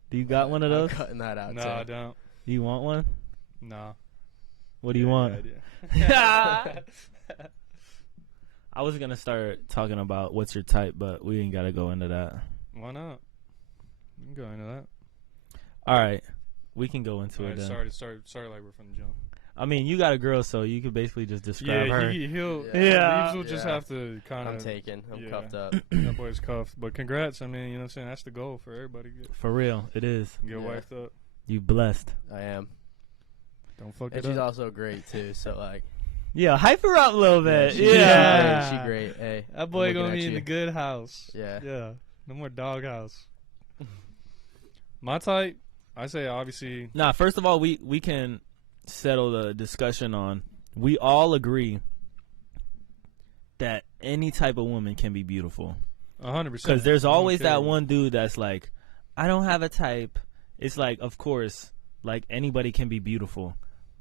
Do you got one of those? I'm cutting that out. No, too. I don't. You want one? Nah. What do you want? Yeah. I was gonna start talking about what's your type, but we ain't gotta go into that. Why not? We can go into that. All right, we can go into All it right, then. sorry, like we're from the jump. I mean, you got a girl, so you could basically just describe Yeah, her. he'll. Yeah. Reeves will just Yeah. have to kind I'm of. taken. I'm yeah. cuffed up. That boy's cuffed. But congrats. I mean, you know what I'm saying? That's the goal for everybody. For real, it is. Get Yeah. wifed up. You blessed. I am. Don't fuck And it she's up. also great too. So like, Yeah, hype her up a little bit. she's Yeah, great. She great. Hey, That boy I'm gonna looking be at in you. the good house. Yeah. Yeah. No more dog house. My type, I say obviously. Nah, first of all, we can settle the discussion on. We all agree that any type of woman can be beautiful. 100%. Because there's I don't always care. that one dude that's like, I don't have a type. It's like, of course, like anybody can be beautiful,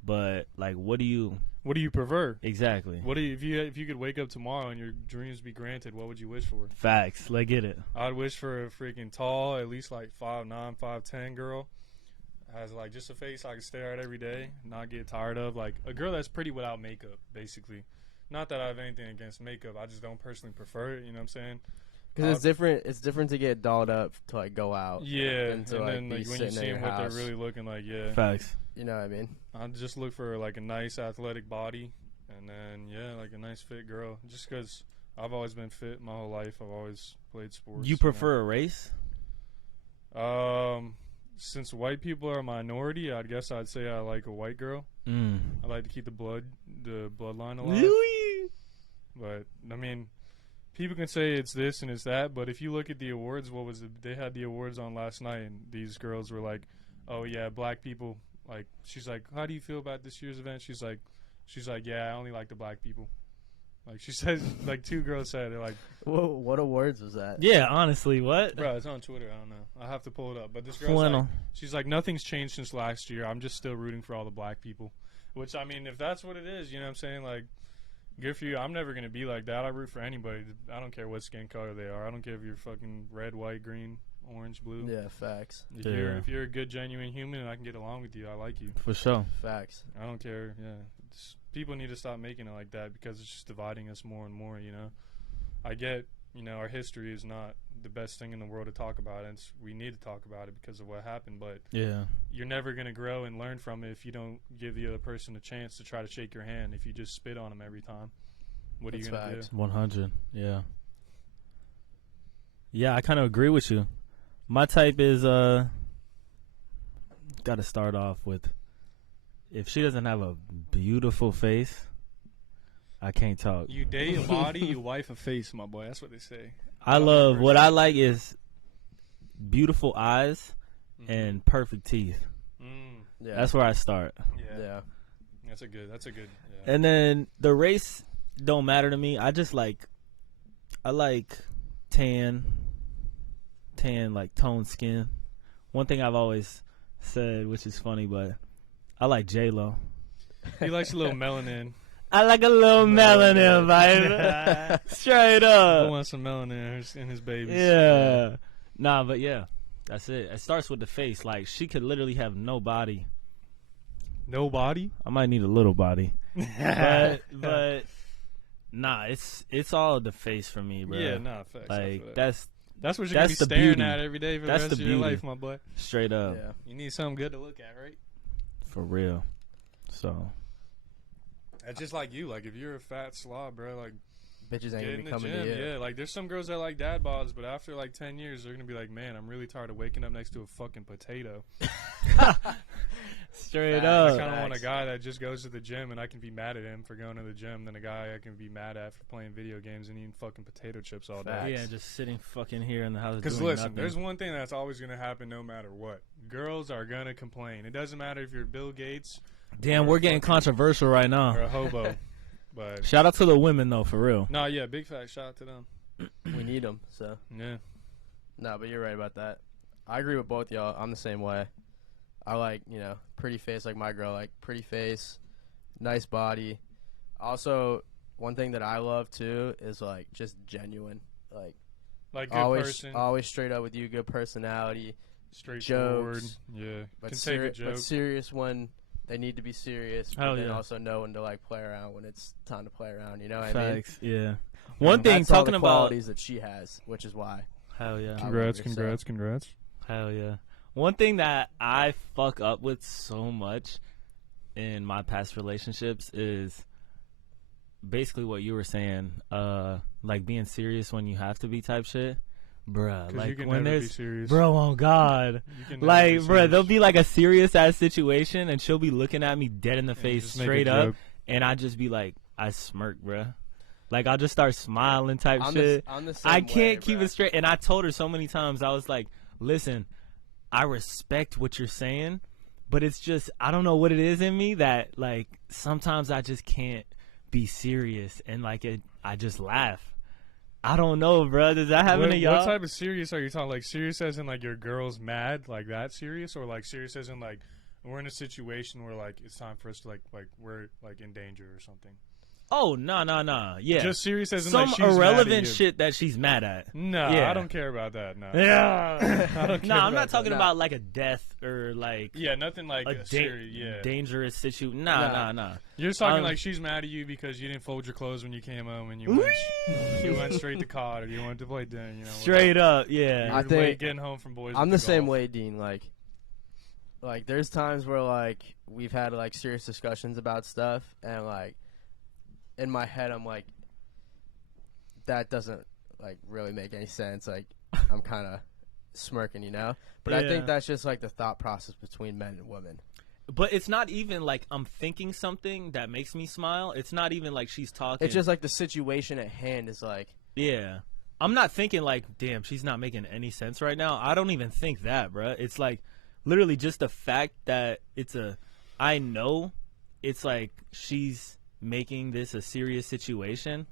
but like, what do you What do you prefer? exactly? What do you, if you could wake up tomorrow and your dreams be granted, what would you wish for? Facts. Let's get it. I'd wish for a freaking tall, at least like 5'9", 5'10" girl. Has like just a face I can stare at every day, not get tired of. Like a girl that's pretty without makeup, basically. Not that I have anything against makeup. I just don't personally prefer it. You know what I'm saying? Because it's different. It's different to get dolled up to like go out. Yeah, And to and like then be like when you sitting see in them your what they're house. really looking like, yeah. Facts. You know what I mean? I just look for like a nice athletic body, and then yeah, like a nice fit girl. Just because I've always been fit my whole life. I've always played sports. You prefer a race? Since white people are a minority, I guess I'd say I like a white girl. Mm. I like to keep the bloodline alive. But I mean, people can say it's this and it's that, but if you look at the awards, what was it? They had the awards on last night, and these girls were like, "Oh yeah, black people." Like, she's like, "How do you feel about this year's event?" She's like, "Yeah, I only like the black people." Like she says, like two girls said, they're like, Whoa, what awards was that? Yeah, honestly, what? "Bro, it's on Twitter. I don't know. I have to pull it up." But this girl's Flannel. like, she's like, "Nothing's changed since last year. I'm just still rooting for all the black people." Which I mean, if that's what it is, you know what I'm saying? Like, good for you. I'm never gonna be like that. I root for anybody. I don't care what skin color they are. I don't care if you're fucking red, white, green, orange, blue. Yeah, facts. If you're a good, genuine human and I can get along with you, I like you. For sure. Facts. I don't care. Yeah, people need to stop making it like that because it's just dividing us more and more. You know, I get. You know, our history is not the best thing in the world to talk about, and we need to talk about it because of what happened. But Yeah. you're never gonna grow and learn from it if you don't give the other person a chance to try to shake your hand. If you just spit on them every time, what are you That's gonna facts. do? 100. Yeah. Yeah, I kind of agree with you. My type is got to start off with, if she doesn't have a beautiful face, I can't talk. You date a body, you wife a face, my boy. That's what they say. I love, what I like is beautiful eyes Mm-hmm. and perfect teeth. Yeah. That's where I start. Yeah. That's a good. Yeah. And then the race don't matter to me. I like tan, like toned skin. One thing I've always said, which is funny, but I like J-Lo. He likes a little melanin. I like a little melanin vibe. Straight I up. want some melanin in his babies. Yeah. Nah, but yeah, that's it. It starts with the face. Like, she could literally have no body. No body. I might need a little body. but Nah, it's all the face for me, bro. Yeah, nah, facts. Like that's what you're gonna that's be the staring beauty. at every day for That's the rest the of your beauty. life, my boy. straight up Yeah. You need something good to look at, right? for real. So That's just like you. Like if you're a fat slob, bro, like Bitches ain't get gonna in be the coming gym. to you. Yeah, like there's some girls that like dad bods, but after like 10 years, they're gonna be like, man, I'm really tired of waking up next to a fucking potato. straight Facts. I up. kind of want a Facts. guy that just goes to the gym and I can be mad at him for going to the gym than a guy I can be mad at for playing video games and eating fucking potato chips all day. Facts. Yeah, just sitting fucking here in the house. Because doing listen, nothing. there's one thing that's always going to happen no matter what. Girls are going to complain. It doesn't matter if you're Bill Gates Damn, or we're getting fucking- controversial right now. or a hobo. But Shout out to the women though, for real. no, yeah, big fat shout out to them. We need them. So Yeah. no, but you're right about that. I agree with both y'all. I'm the same way. I like, pretty face like my girl, like pretty face, nice body. Also, one thing that I love too is like just genuine, like Like good person, always straight up with you, good personality, straightforward. jokes, Yeah. but Can take a joke. but serious when they need to be serious, but Hell then yeah. also know when to like play around when it's time to play around. You know what I mean? Facts, yeah. One thing That's all talking the about qualities that she has, which is why. hell yeah. Congrats, I love congrats, congrats. Hell yeah. One thing that I fuck up with so much in my past relationships is basically what you were saying, like being serious when you have to be type shit. Bruh, 'Cause you like can when never be there's serious. bro, oh god. You can never Like, be bruh, serious. there'll be like a serious ass situation and she'll be looking at me dead in the And you face just make a straight up joke. and I just be like, I smirk, bruh. Like I'll just start smiling type I'm shit. I'm the same I way, can't keep bruh. it straight. And I told her so many times, I was like, listen, I respect what you're saying, but it's just, I don't know what it is in me that, like, sometimes I just can't be serious. And, like, I just laugh. I don't know, bro. Does that happen to y'all? What type of serious are you talking? Like serious as in like your girl's mad, like that serious, or like serious as in like we're in a situation where like it's time for us to like we're like in danger or something. Oh, no. Yeah. Just serious as in some like she's irrelevant mad at you. shit that she's mad at. No, Yeah. I don't care about that. No. Yeah. I don't care No, I'm about not talking that. about, like, a death or, like, Yeah, nothing like a serious. Yeah, dangerous situation. Nah. Nah. you're talking Um, like she's mad at you because you didn't fold your clothes when you came home and you went straight to COD or you went to play dinner. You know, Straight up, yeah. You're I think- late getting home from boys. I'm with the same golf. way, Dean. Like there's times where like we've had like serious discussions about stuff, and like in my head I'm like, that doesn't like really make any sense. Like I'm kind of smirking, But I Yeah. think that's just like the thought process between men and women. But it's not even like I'm thinking something that makes me smile. It's not even like she's talking. It's just like the situation at hand is like, yeah. I'm not thinking like, damn, she's not making any sense right now. I don't even think that, bruh. It's like literally just the fact that I know it's like she's making this a serious situation,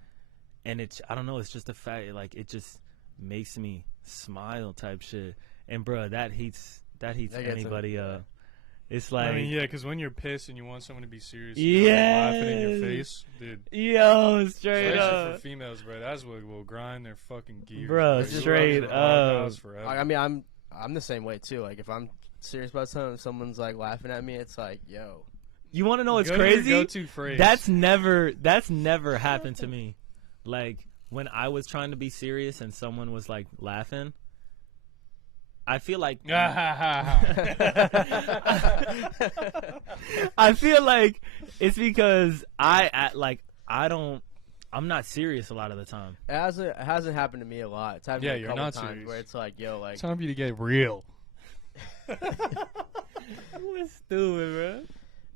and I don't know, it's just the fact, like, it just makes me smile type shit. And bruh, that heats That gets anybody him, up. It's like, I mean, yeah, because when you're pissed and you want someone to be serious, Yes. laughing in your face, dude. yo, straight Especially up. for females, bro. That's what will grind their fucking gears. Bro, You'll straight run in the doghouse up. forever. I mean, I'm the same way too. Like if I'm serious about something, if someone's like laughing at me, it's like, yo, You want to know what's Go to your crazy? go-to phrase. That's never happened to me. Like when I was trying to be serious and someone was like laughing, I feel like I feel like it's because I'm not serious a lot of the time. it hasn't happened to me a lot. It's happened Yeah, to me a you're couple not times serious. where it's like, yo, like time for you to get real. What's stupid, bro?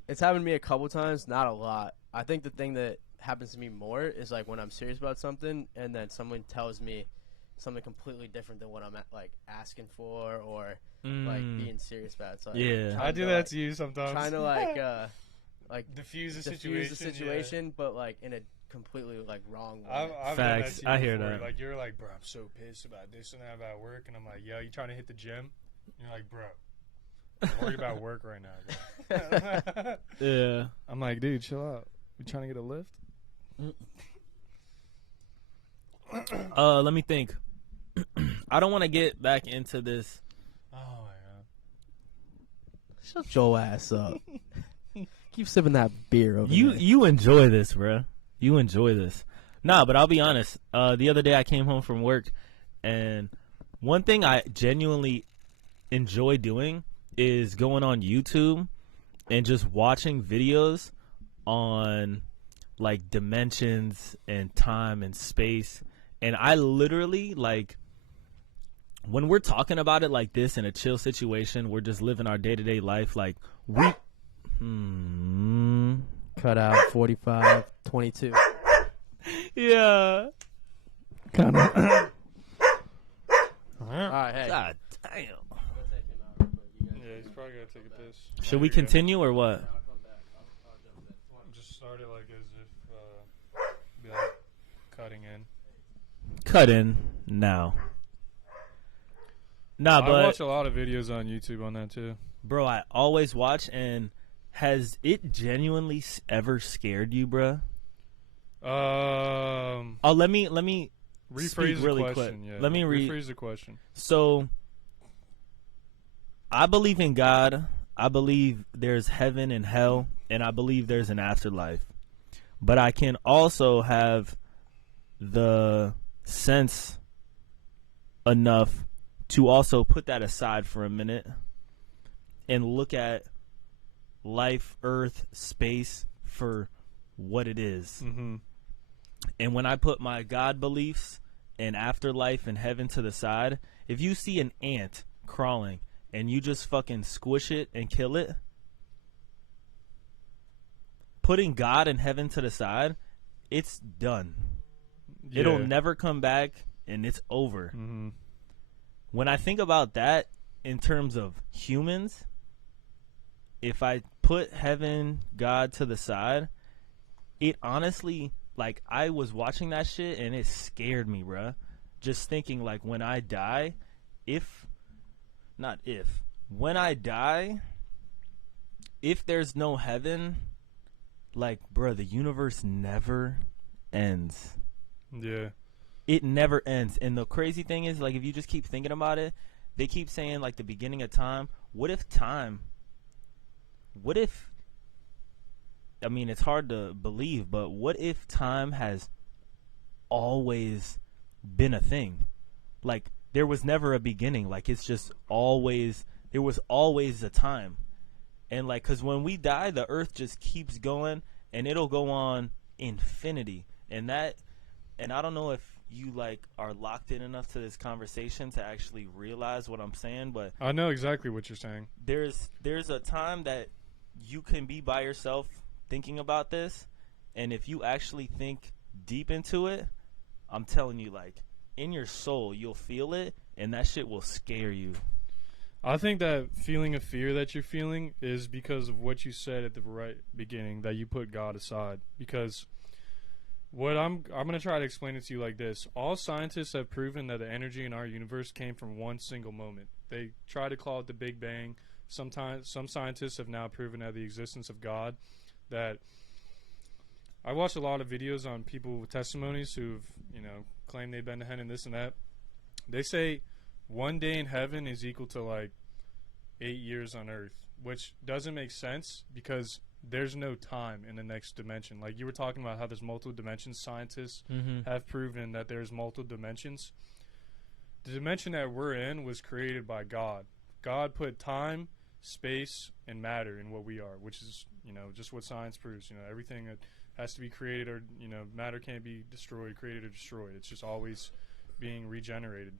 it's happened to me a couple times, not a lot. I think the thing that happens to me more is like when I'm serious about something and then someone tells me something completely different than what I'm like asking for or like being serious about. It's like Yeah. trying I do to, that like, to you sometimes. trying to like diffuse the diffuse situation. the situation, but like in a completely like wrong way. I've Facts. done that to you I hear before. that. Like you're like, bro, I'm so pissed about this and that about work, and I'm like, yo, you trying to hit the gym? And you're like, bro, I'm worried about work right now, bro. Yeah. I'm like, dude, chill out. We trying to get a lift? Let me think. I don't want to get back into this. Oh my god. Shut your ass up. Keep sipping that beer over there. You enjoy this, bro. You enjoy this. Nah, but I'll be honest. The other day I came home from work, and one thing I genuinely enjoy doing is going on YouTube and just watching videos on like dimensions and time and space. And I literally, like, when we're talking about it like this in a chill situation, we're just living our day-to-day life, like we Cut out 45, 22. yeah. Kind of. All right, hey. God damn. Yeah, he's probably gotta take a piss. Should we continue or what? Just start it like as if be like cutting in. Cut in now. Nah, I but watch a lot of videos on YouTube on that too. bro, I always watch. And has it genuinely ever scared you, bro? Oh, let me Rephrase speak the really question. quick. Yeah. Let me rephrase the question. So, I believe in God. I believe there's heaven and hell, and I believe there's an afterlife. But I can also have the sense enough to also put that aside for a minute and look at life, earth, space for what it is. Mm-hmm. And when I put my God beliefs and afterlife and heaven to the side, if you see an ant crawling and you just fucking squish it and kill it, putting God and heaven to the side, it's done. Yeah. It'll never come back, and it's over. Mm-hmm. When I think about that in terms of humans, if I put heaven, God to the side, it honestly, like, I was watching that shit and it scared me, bruh. Just thinking, like, when I die, when I die, if there's no heaven, like, bruh, the universe never ends. Yeah. It never ends. And the crazy thing is, like, if you just keep thinking about it, they keep saying, like, the beginning of time. I mean, it's hard to believe, but what if time has always been a thing? Like, there was never a beginning. Like, it's just always, there was always a time. And, like, because when we die, the earth just keeps going, and it'll go on infinity. And I don't know if you, like, are locked in enough to this conversation to actually realize what I'm saying, but I know exactly what you're saying. there's a time that you can be by yourself thinking about this, and if you actually think deep into it, I'm telling you, like, in your soul, you'll feel it, and that shit will scare you. I think that feeling of fear that you're feeling is because of what you said at the right beginning, that you put God aside. Because what I'm going to try to explain it to you like this. All scientists have proven that the energy in our universe came from one single moment. They try to call it the Big Bang. Sometimes some scientists have now proven that the existence of God. That I watch a lot of videos on people with testimonies who've, claimed they've been to heaven and this and that. They say one day in heaven is equal to like 8 years on earth, which doesn't make sense because there's no time in the next dimension. Like you were talking about how there's multiple dimensions. Scientists have proven that there's multiple dimensions. The dimension that we're in was created by God. God put time, space, and matter in what we are, which is, just what science proves. Everything that has to be created or, matter can't be destroyed, created or destroyed. It's just always being regenerated.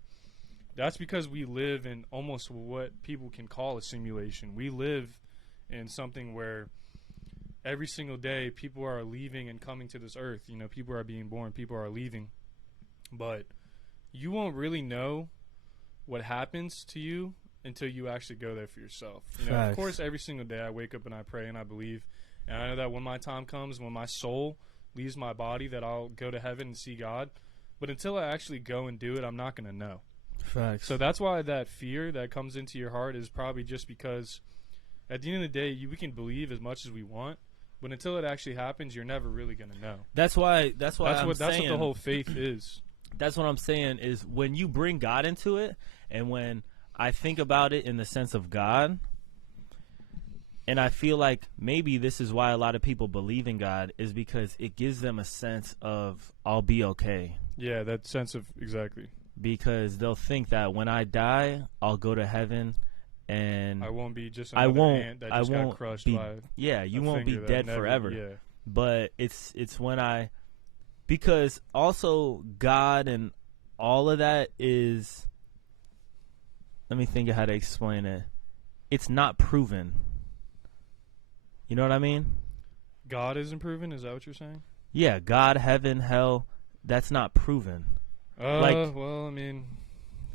That's because we live in almost what people can call a simulation. We live in something where every single day people are leaving and coming to this earth. People are being born, people are leaving. But you won't really know what happens to you until you actually go there for yourself. Of course, every single day I wake up and I pray and I believe. And I know that when my time comes, when my soul leaves my body, that I'll go to heaven and see God. But until I actually go and do it, I'm not going to know. Facts. So that's why that fear that comes into your heart is probably just because at the end of the day, we can believe as much as we want, but until it actually happens, you're never really going to know. That's what the whole faith is. That's what I'm saying is when you bring God into it, and when I think about it in the sense of God, And I feel like maybe this is why a lot of people believe in God, is because it gives them a sense of, I'll be okay. Yeah, that sense of, exactly. Because they'll think that when I die, I'll go to heaven, and I won't be just another ant that just got crushed by you a won't be finger dead that never, forever. Yeah. But it's when because also God and all of that is, let me think of how to explain it. It's not proven. You know what I mean? God isn't proven? Is that what you're saying? Yeah, God, heaven, hell, that's not proven. Well, I mean,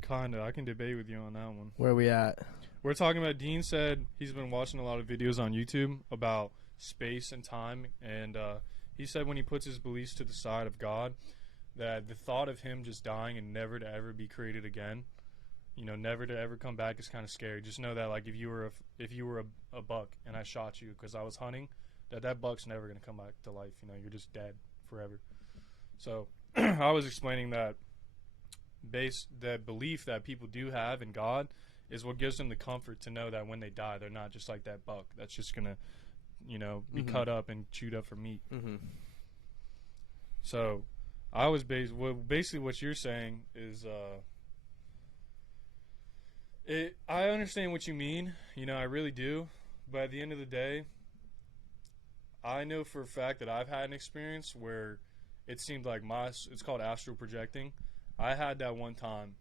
kind of. I can debate with you on that one. Where are we at? We're talking about, Dean said he's been watching a lot of videos on YouTube about space and time, and he said when he puts his beliefs to the side of God, that the thought of him just dying and never to ever be created again, never to ever come back, is kind of scary. Just know that, like, if you were a buck and I shot you because I was hunting, that buck's never going to come back to life. You're just dead forever. So I was explaining that that belief that people do have in God is what gives them the comfort to know that when they die, they're not just like that buck that's just going to, be cut up and chewed up for meat. Mm-hmm. So I was basically what you're saying is, I understand what you mean, I really do, but at the end of the day, I know for a fact that I've had an experience where it seemed like it's called astral projecting. I had that one time,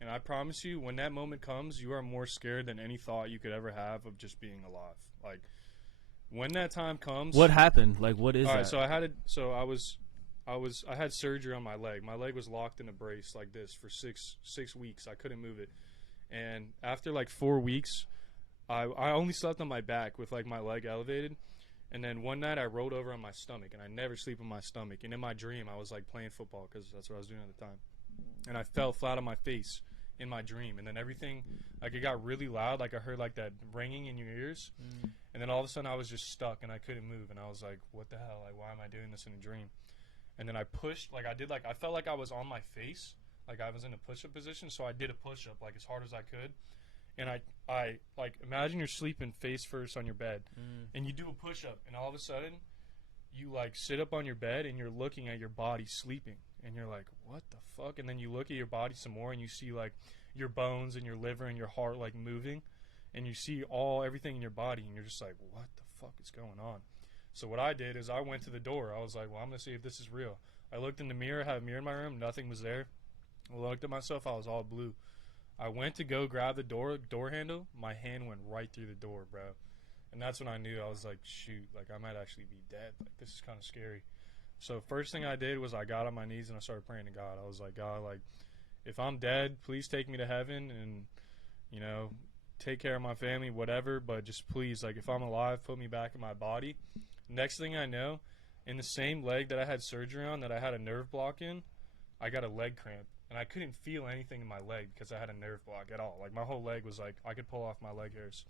and I promise you, when that moment comes, you are more scared than any thought you could ever have of just being alive. Like, when that time comes, what happened? Like, what is all that? right, I had surgery on my leg. My leg was locked in a brace like this for six weeks. I couldn't move it. And after like 4 weeks, I only slept on my back with like my leg elevated. And then one night I rolled over on my stomach, and I never sleep on my stomach. And in my dream, I was like playing football because that's what I was doing at the time. And I fell flat on my face in my dream. And then everything, like, it got really loud. Like, I heard like that ringing in your ears. And then all of a sudden I was just stuck and I couldn't move. And I was like, what the hell? Like, why am I doing this in a dream? And then I pushed, like, I felt like I was on my face. Like, I was in a push-up position. So I did a push-up, like, as hard as I could. And I like, imagine you're sleeping face first on your bed, and you do a push-up, and all of a sudden, you, like, sit up on your bed, and you're looking at your body sleeping, and you're like, what the fuck? And then you look at your body some more, and you see, like, your bones and your liver and your heart, like, moving, and you see everything in your body, and you're just like, what the fuck is going on? So what I did is I went to the door. I was like, well, I'm going to see if this is real. I looked in the mirror, I had a mirror in my room, nothing was there. I looked at myself, I was all blue. I went to go grab the door handle. My hand went right through the door, bro. And that's when I knew. I was like, shoot, like, I might actually be dead. Like, this is kind of scary. So first thing I did was I got on my knees and I started praying to God. I was like, God, like, if I'm dead, please take me to heaven and, take care of my family, whatever. But just please, like, if I'm alive, put me back in my body. Next thing I know, in the same leg that I had surgery on, that I had a nerve block in, I got a leg cramp. And I couldn't feel anything in my leg because I had a nerve block at all. Like, my whole leg was like, I could pull off my leg hairs.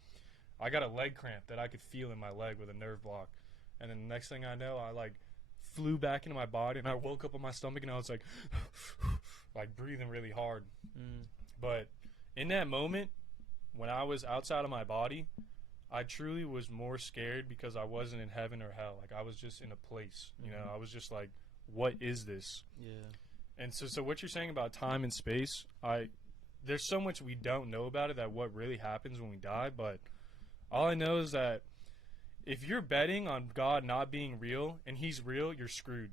I got a leg cramp that I could feel in my leg with a nerve block. And then the next thing I know, I, like, flew back into my body, and I woke up on my stomach, and I was like, like, breathing really hard. But in that moment, when I was outside of my body, I truly was more scared because I wasn't in heaven or hell. Like, I was just in a place, I was just like, what is this? Yeah. And so what you're saying about time and space, there's so much we don't know about it, that what really happens when we die. But all I know is that if you're betting on God not being real and he's real, you're screwed.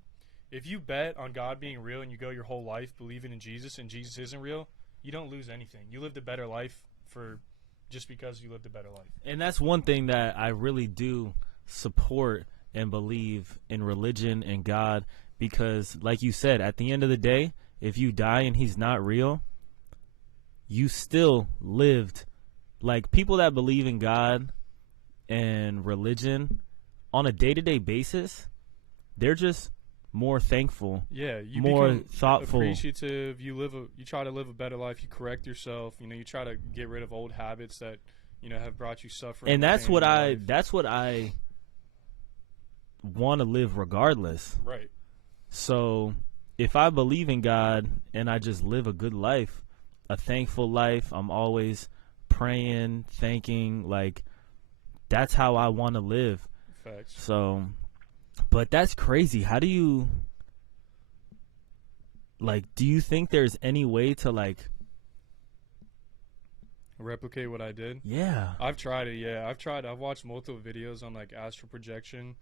If you bet on God being real and you go your whole life believing in Jesus and Jesus isn't real, you don't lose anything. You lived a better life just because you lived a better life. And that's one thing that I really do support and believe in religion and God. Because, like you said, at the end of the day, if you die and he's not real, you still lived. Like, people that believe in God and religion on a day-to-day basis, they're just more thankful. Yeah, you more become thoughtful, appreciative. You try to live a better life. You correct yourself. You try to get rid of old habits that have brought you suffering. And that's what I want to live regardless. Right. So if I believe in God and I just live a good life, a thankful life, I'm always praying, thanking, like, that's how I want to live. Facts. So, but that's crazy. How do you, like, do you think there's any way to, like, replicate what I did? yeah. I've tried it, yeah. I've watched multiple videos on, like, astral projection.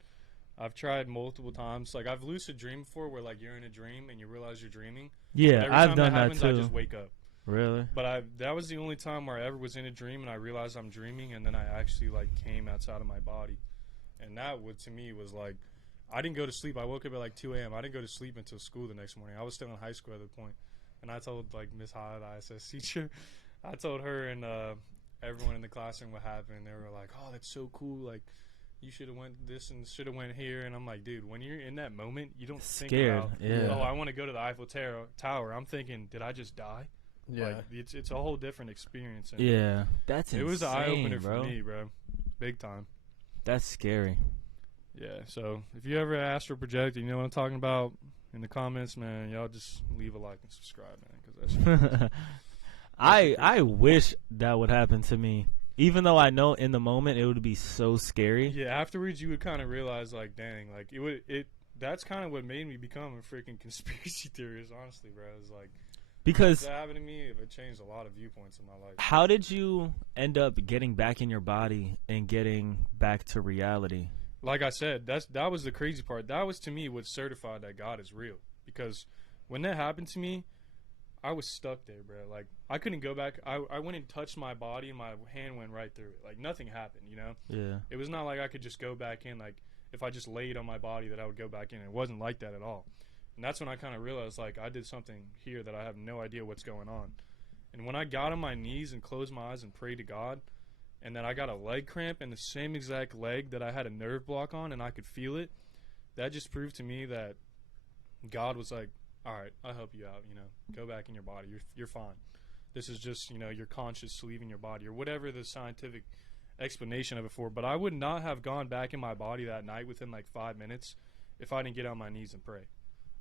I've tried multiple times. Like, I've lucid dreamed before where, like, you're in a dream and you realize you're dreaming. Yeah, Every I've time done that happens, too. I just wake up. Really? But that was the only time where I ever was in a dream and I realized I'm dreaming, and then I actually, like, came outside of my body. And that, to me, was, like, I didn't go to sleep. I woke up at, like, 2 a.m. I didn't go to sleep until school the next morning. I was still in high school at that point. And I told, like, Miss Hyde, the ISS teacher, I told her and everyone in the classroom what happened. They were like, oh, that's so cool. Like, you should have went this and should have went here. And I'm like, dude, when you're in that moment, you don't think about, oh, I want to go to the Eiffel Tower. I'm thinking, did I just die? Yeah. Like, it's a whole different experience. And Yeah. That's insane, it was an eye-opener bro. for me, bro. Big time. That's scary. Yeah, so if you ever astral project, you know what I'm talking about, in the comments, man, y'all just leave a like and subscribe, man, because that's I wish that would happen to me. Even though I know in the moment it would be so scary. yeah. Afterwards, you would kind of realize, like, dang, like that's kind of what made me become a freaking conspiracy theorist, honestly, bro. It's like, Because that happened to me, it changed a lot of viewpoints in my life. how did you end up getting back in your body and getting back to reality? Like I said, that was the crazy part. That was, to me, what certified that God is real. Because when that happened to me, I was stuck there, bro. Like, I couldn't go back. I went and touched my body, and my hand went right through it. Like, nothing happened, you know? Yeah. It was not like I could just go back in. Like, if I just laid on my body, that I would go back in. It wasn't like that at all. And that's when I kind of realized, like, I did something here that I have no idea what's going on. And when I got on my knees and closed my eyes and prayed to God, and then I got a leg cramp in the same exact leg that I had a nerve block on, and I could feel it, that just proved to me that God was like, all right, I'll help you out, you know, go back in your body. You're fine. This is just, you know, your conscious leaving your body, or whatever the scientific explanation of it for. But I would not have gone back in my body that night within like 5 minutes if I didn't get on my knees and pray.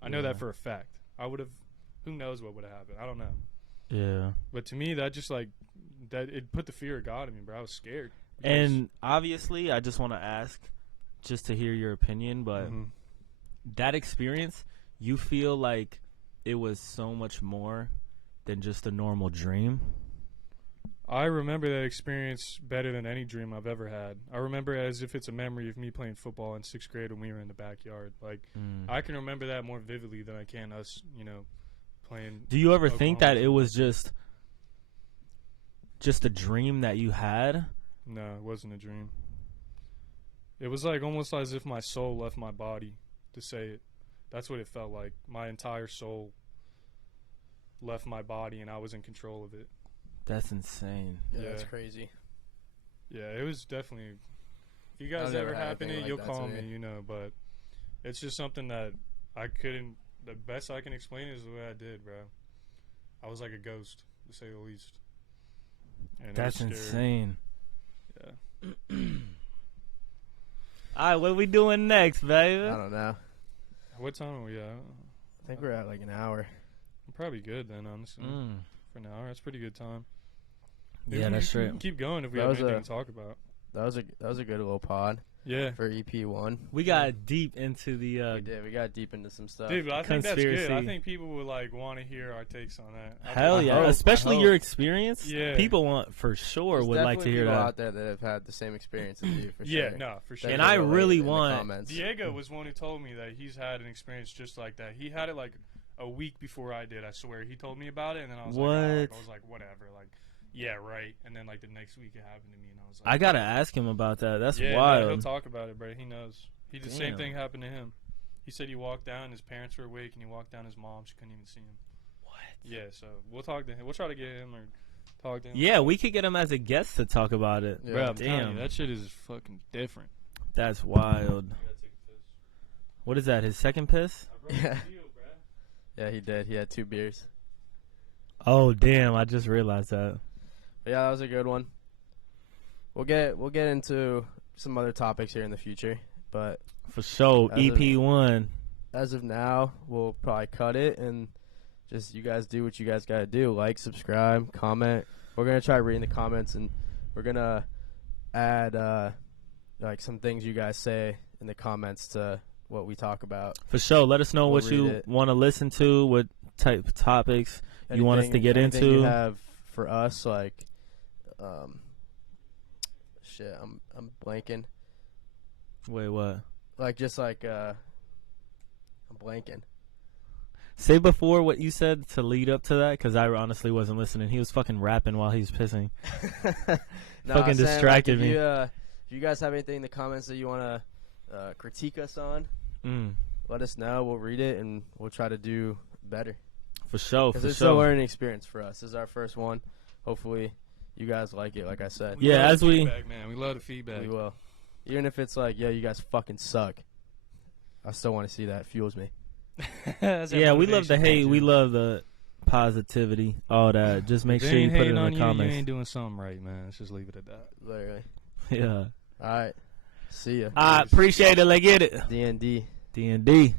I know that for a fact. I would have, who knows what would have happened. I don't know. Yeah. But to me, that just, like, that it put the fear of God in me, bro. I was scared. And obviously, I just want to ask, just to hear your opinion, but that experience, you feel like it was so much more than just a normal dream? I remember that experience better than any dream I've ever had. I remember it as if it's a memory of me playing football in 6th grade when we were in the backyard. Like, I can remember that more vividly than I can us, you know, playing. Do you ever Oklahoma. think that it was just a dream that you had? No, it wasn't a dream. It was like almost as if my soul left my body to say it. That's what it felt like. My entire soul left my body and I was in control of it. That's insane. Yeah, that's crazy. Yeah, it was definitely. If you guys ever happen it, you'll call me, you know. But it's just something that I couldn't. The best I can explain is the way I did, bro. I was like a ghost, to say the least. And that's insane. Yeah. All right, what are we doing next, baby? I don't know. What time are we at? I think we're at like an hour. I'm probably good then, honestly. For an hour, that's a pretty good time. Yeah, that's true. right. We can keep going if we have anything to talk about. That was a good little pod. Yeah. For EP1. We got deep into the we did. We got deep into some stuff. Dude, I think that's Conspiracy. good. I think people would like want to hear our takes on that. Hell yeah, hope- especially I your hope. experience. Yeah. People want for sure There's would like to hear people that. out there that have had the same experience as you, for Yeah, sure. no, for sure. And I really want- comments. Diego was one who told me that he's had an experience just like that. He had it like a week before I did. I swear, he told me about it, and then I was like, oh, I was like, whatever, like, yeah, right. And then like the next week it happened to me, and I was like, I gotta ask him about that. That's yeah, wild. No, he'll talk about it, bro. He knows. He did the same Damn. thing happened to him. He said he walked down, his parents were awake, and he walked down, his mom, she couldn't even see him. What? Yeah, so we'll talk to him. We'll try to get him or talk to him. Yeah, we could get him as a guest to talk about it. Yeah. Bro, I'm telling Damn, you, that shit is fucking different. that's wild. What is that? His second piss? Yeah. Yeah, he did. He had 2 beers. Oh damn! I just realized that. But yeah, that was a good one. We'll get into some other topics here in the future, but For sure, As of- EP1. as of now, we'll probably cut it and just you guys do what you guys gotta do. Like, subscribe, comment. We're gonna try reading the comments, and we're gonna add like some things you guys say in the comments to what we talk about. For sure. Let us know We'll what read you it. want to listen to, what type of topics you want us to get anything into. you have for us, like, shit, I'm blanking. Wait, what? Like, just like, I'm blanking. Say before what you said to lead up to that, because I honestly wasn't listening. He was fucking rapping while he was pissing. No, Fucking I'm saying, distracted like, me. if you guys have anything in the comments that you want to critique us on, let us know. We'll read it, and we'll try to do better. For sure, Because for it's a sure. learning experience for us. This is our first one. Hopefully, you guys like it, like I said. Yeah, love as the we- feedback, man, we love the feedback. We will. Even if it's like, yo, you guys fucking suck. I still want to see that. It fuels me. Yeah, we love the hate. We love the positivity, all that. Just make If sure they you ain't put it hating in on the you, comments. You ain't doing something right, man. Let's just leave it at that. Literally. Yeah. All right. See ya. I appreciate it. Let's get it. DND. DND.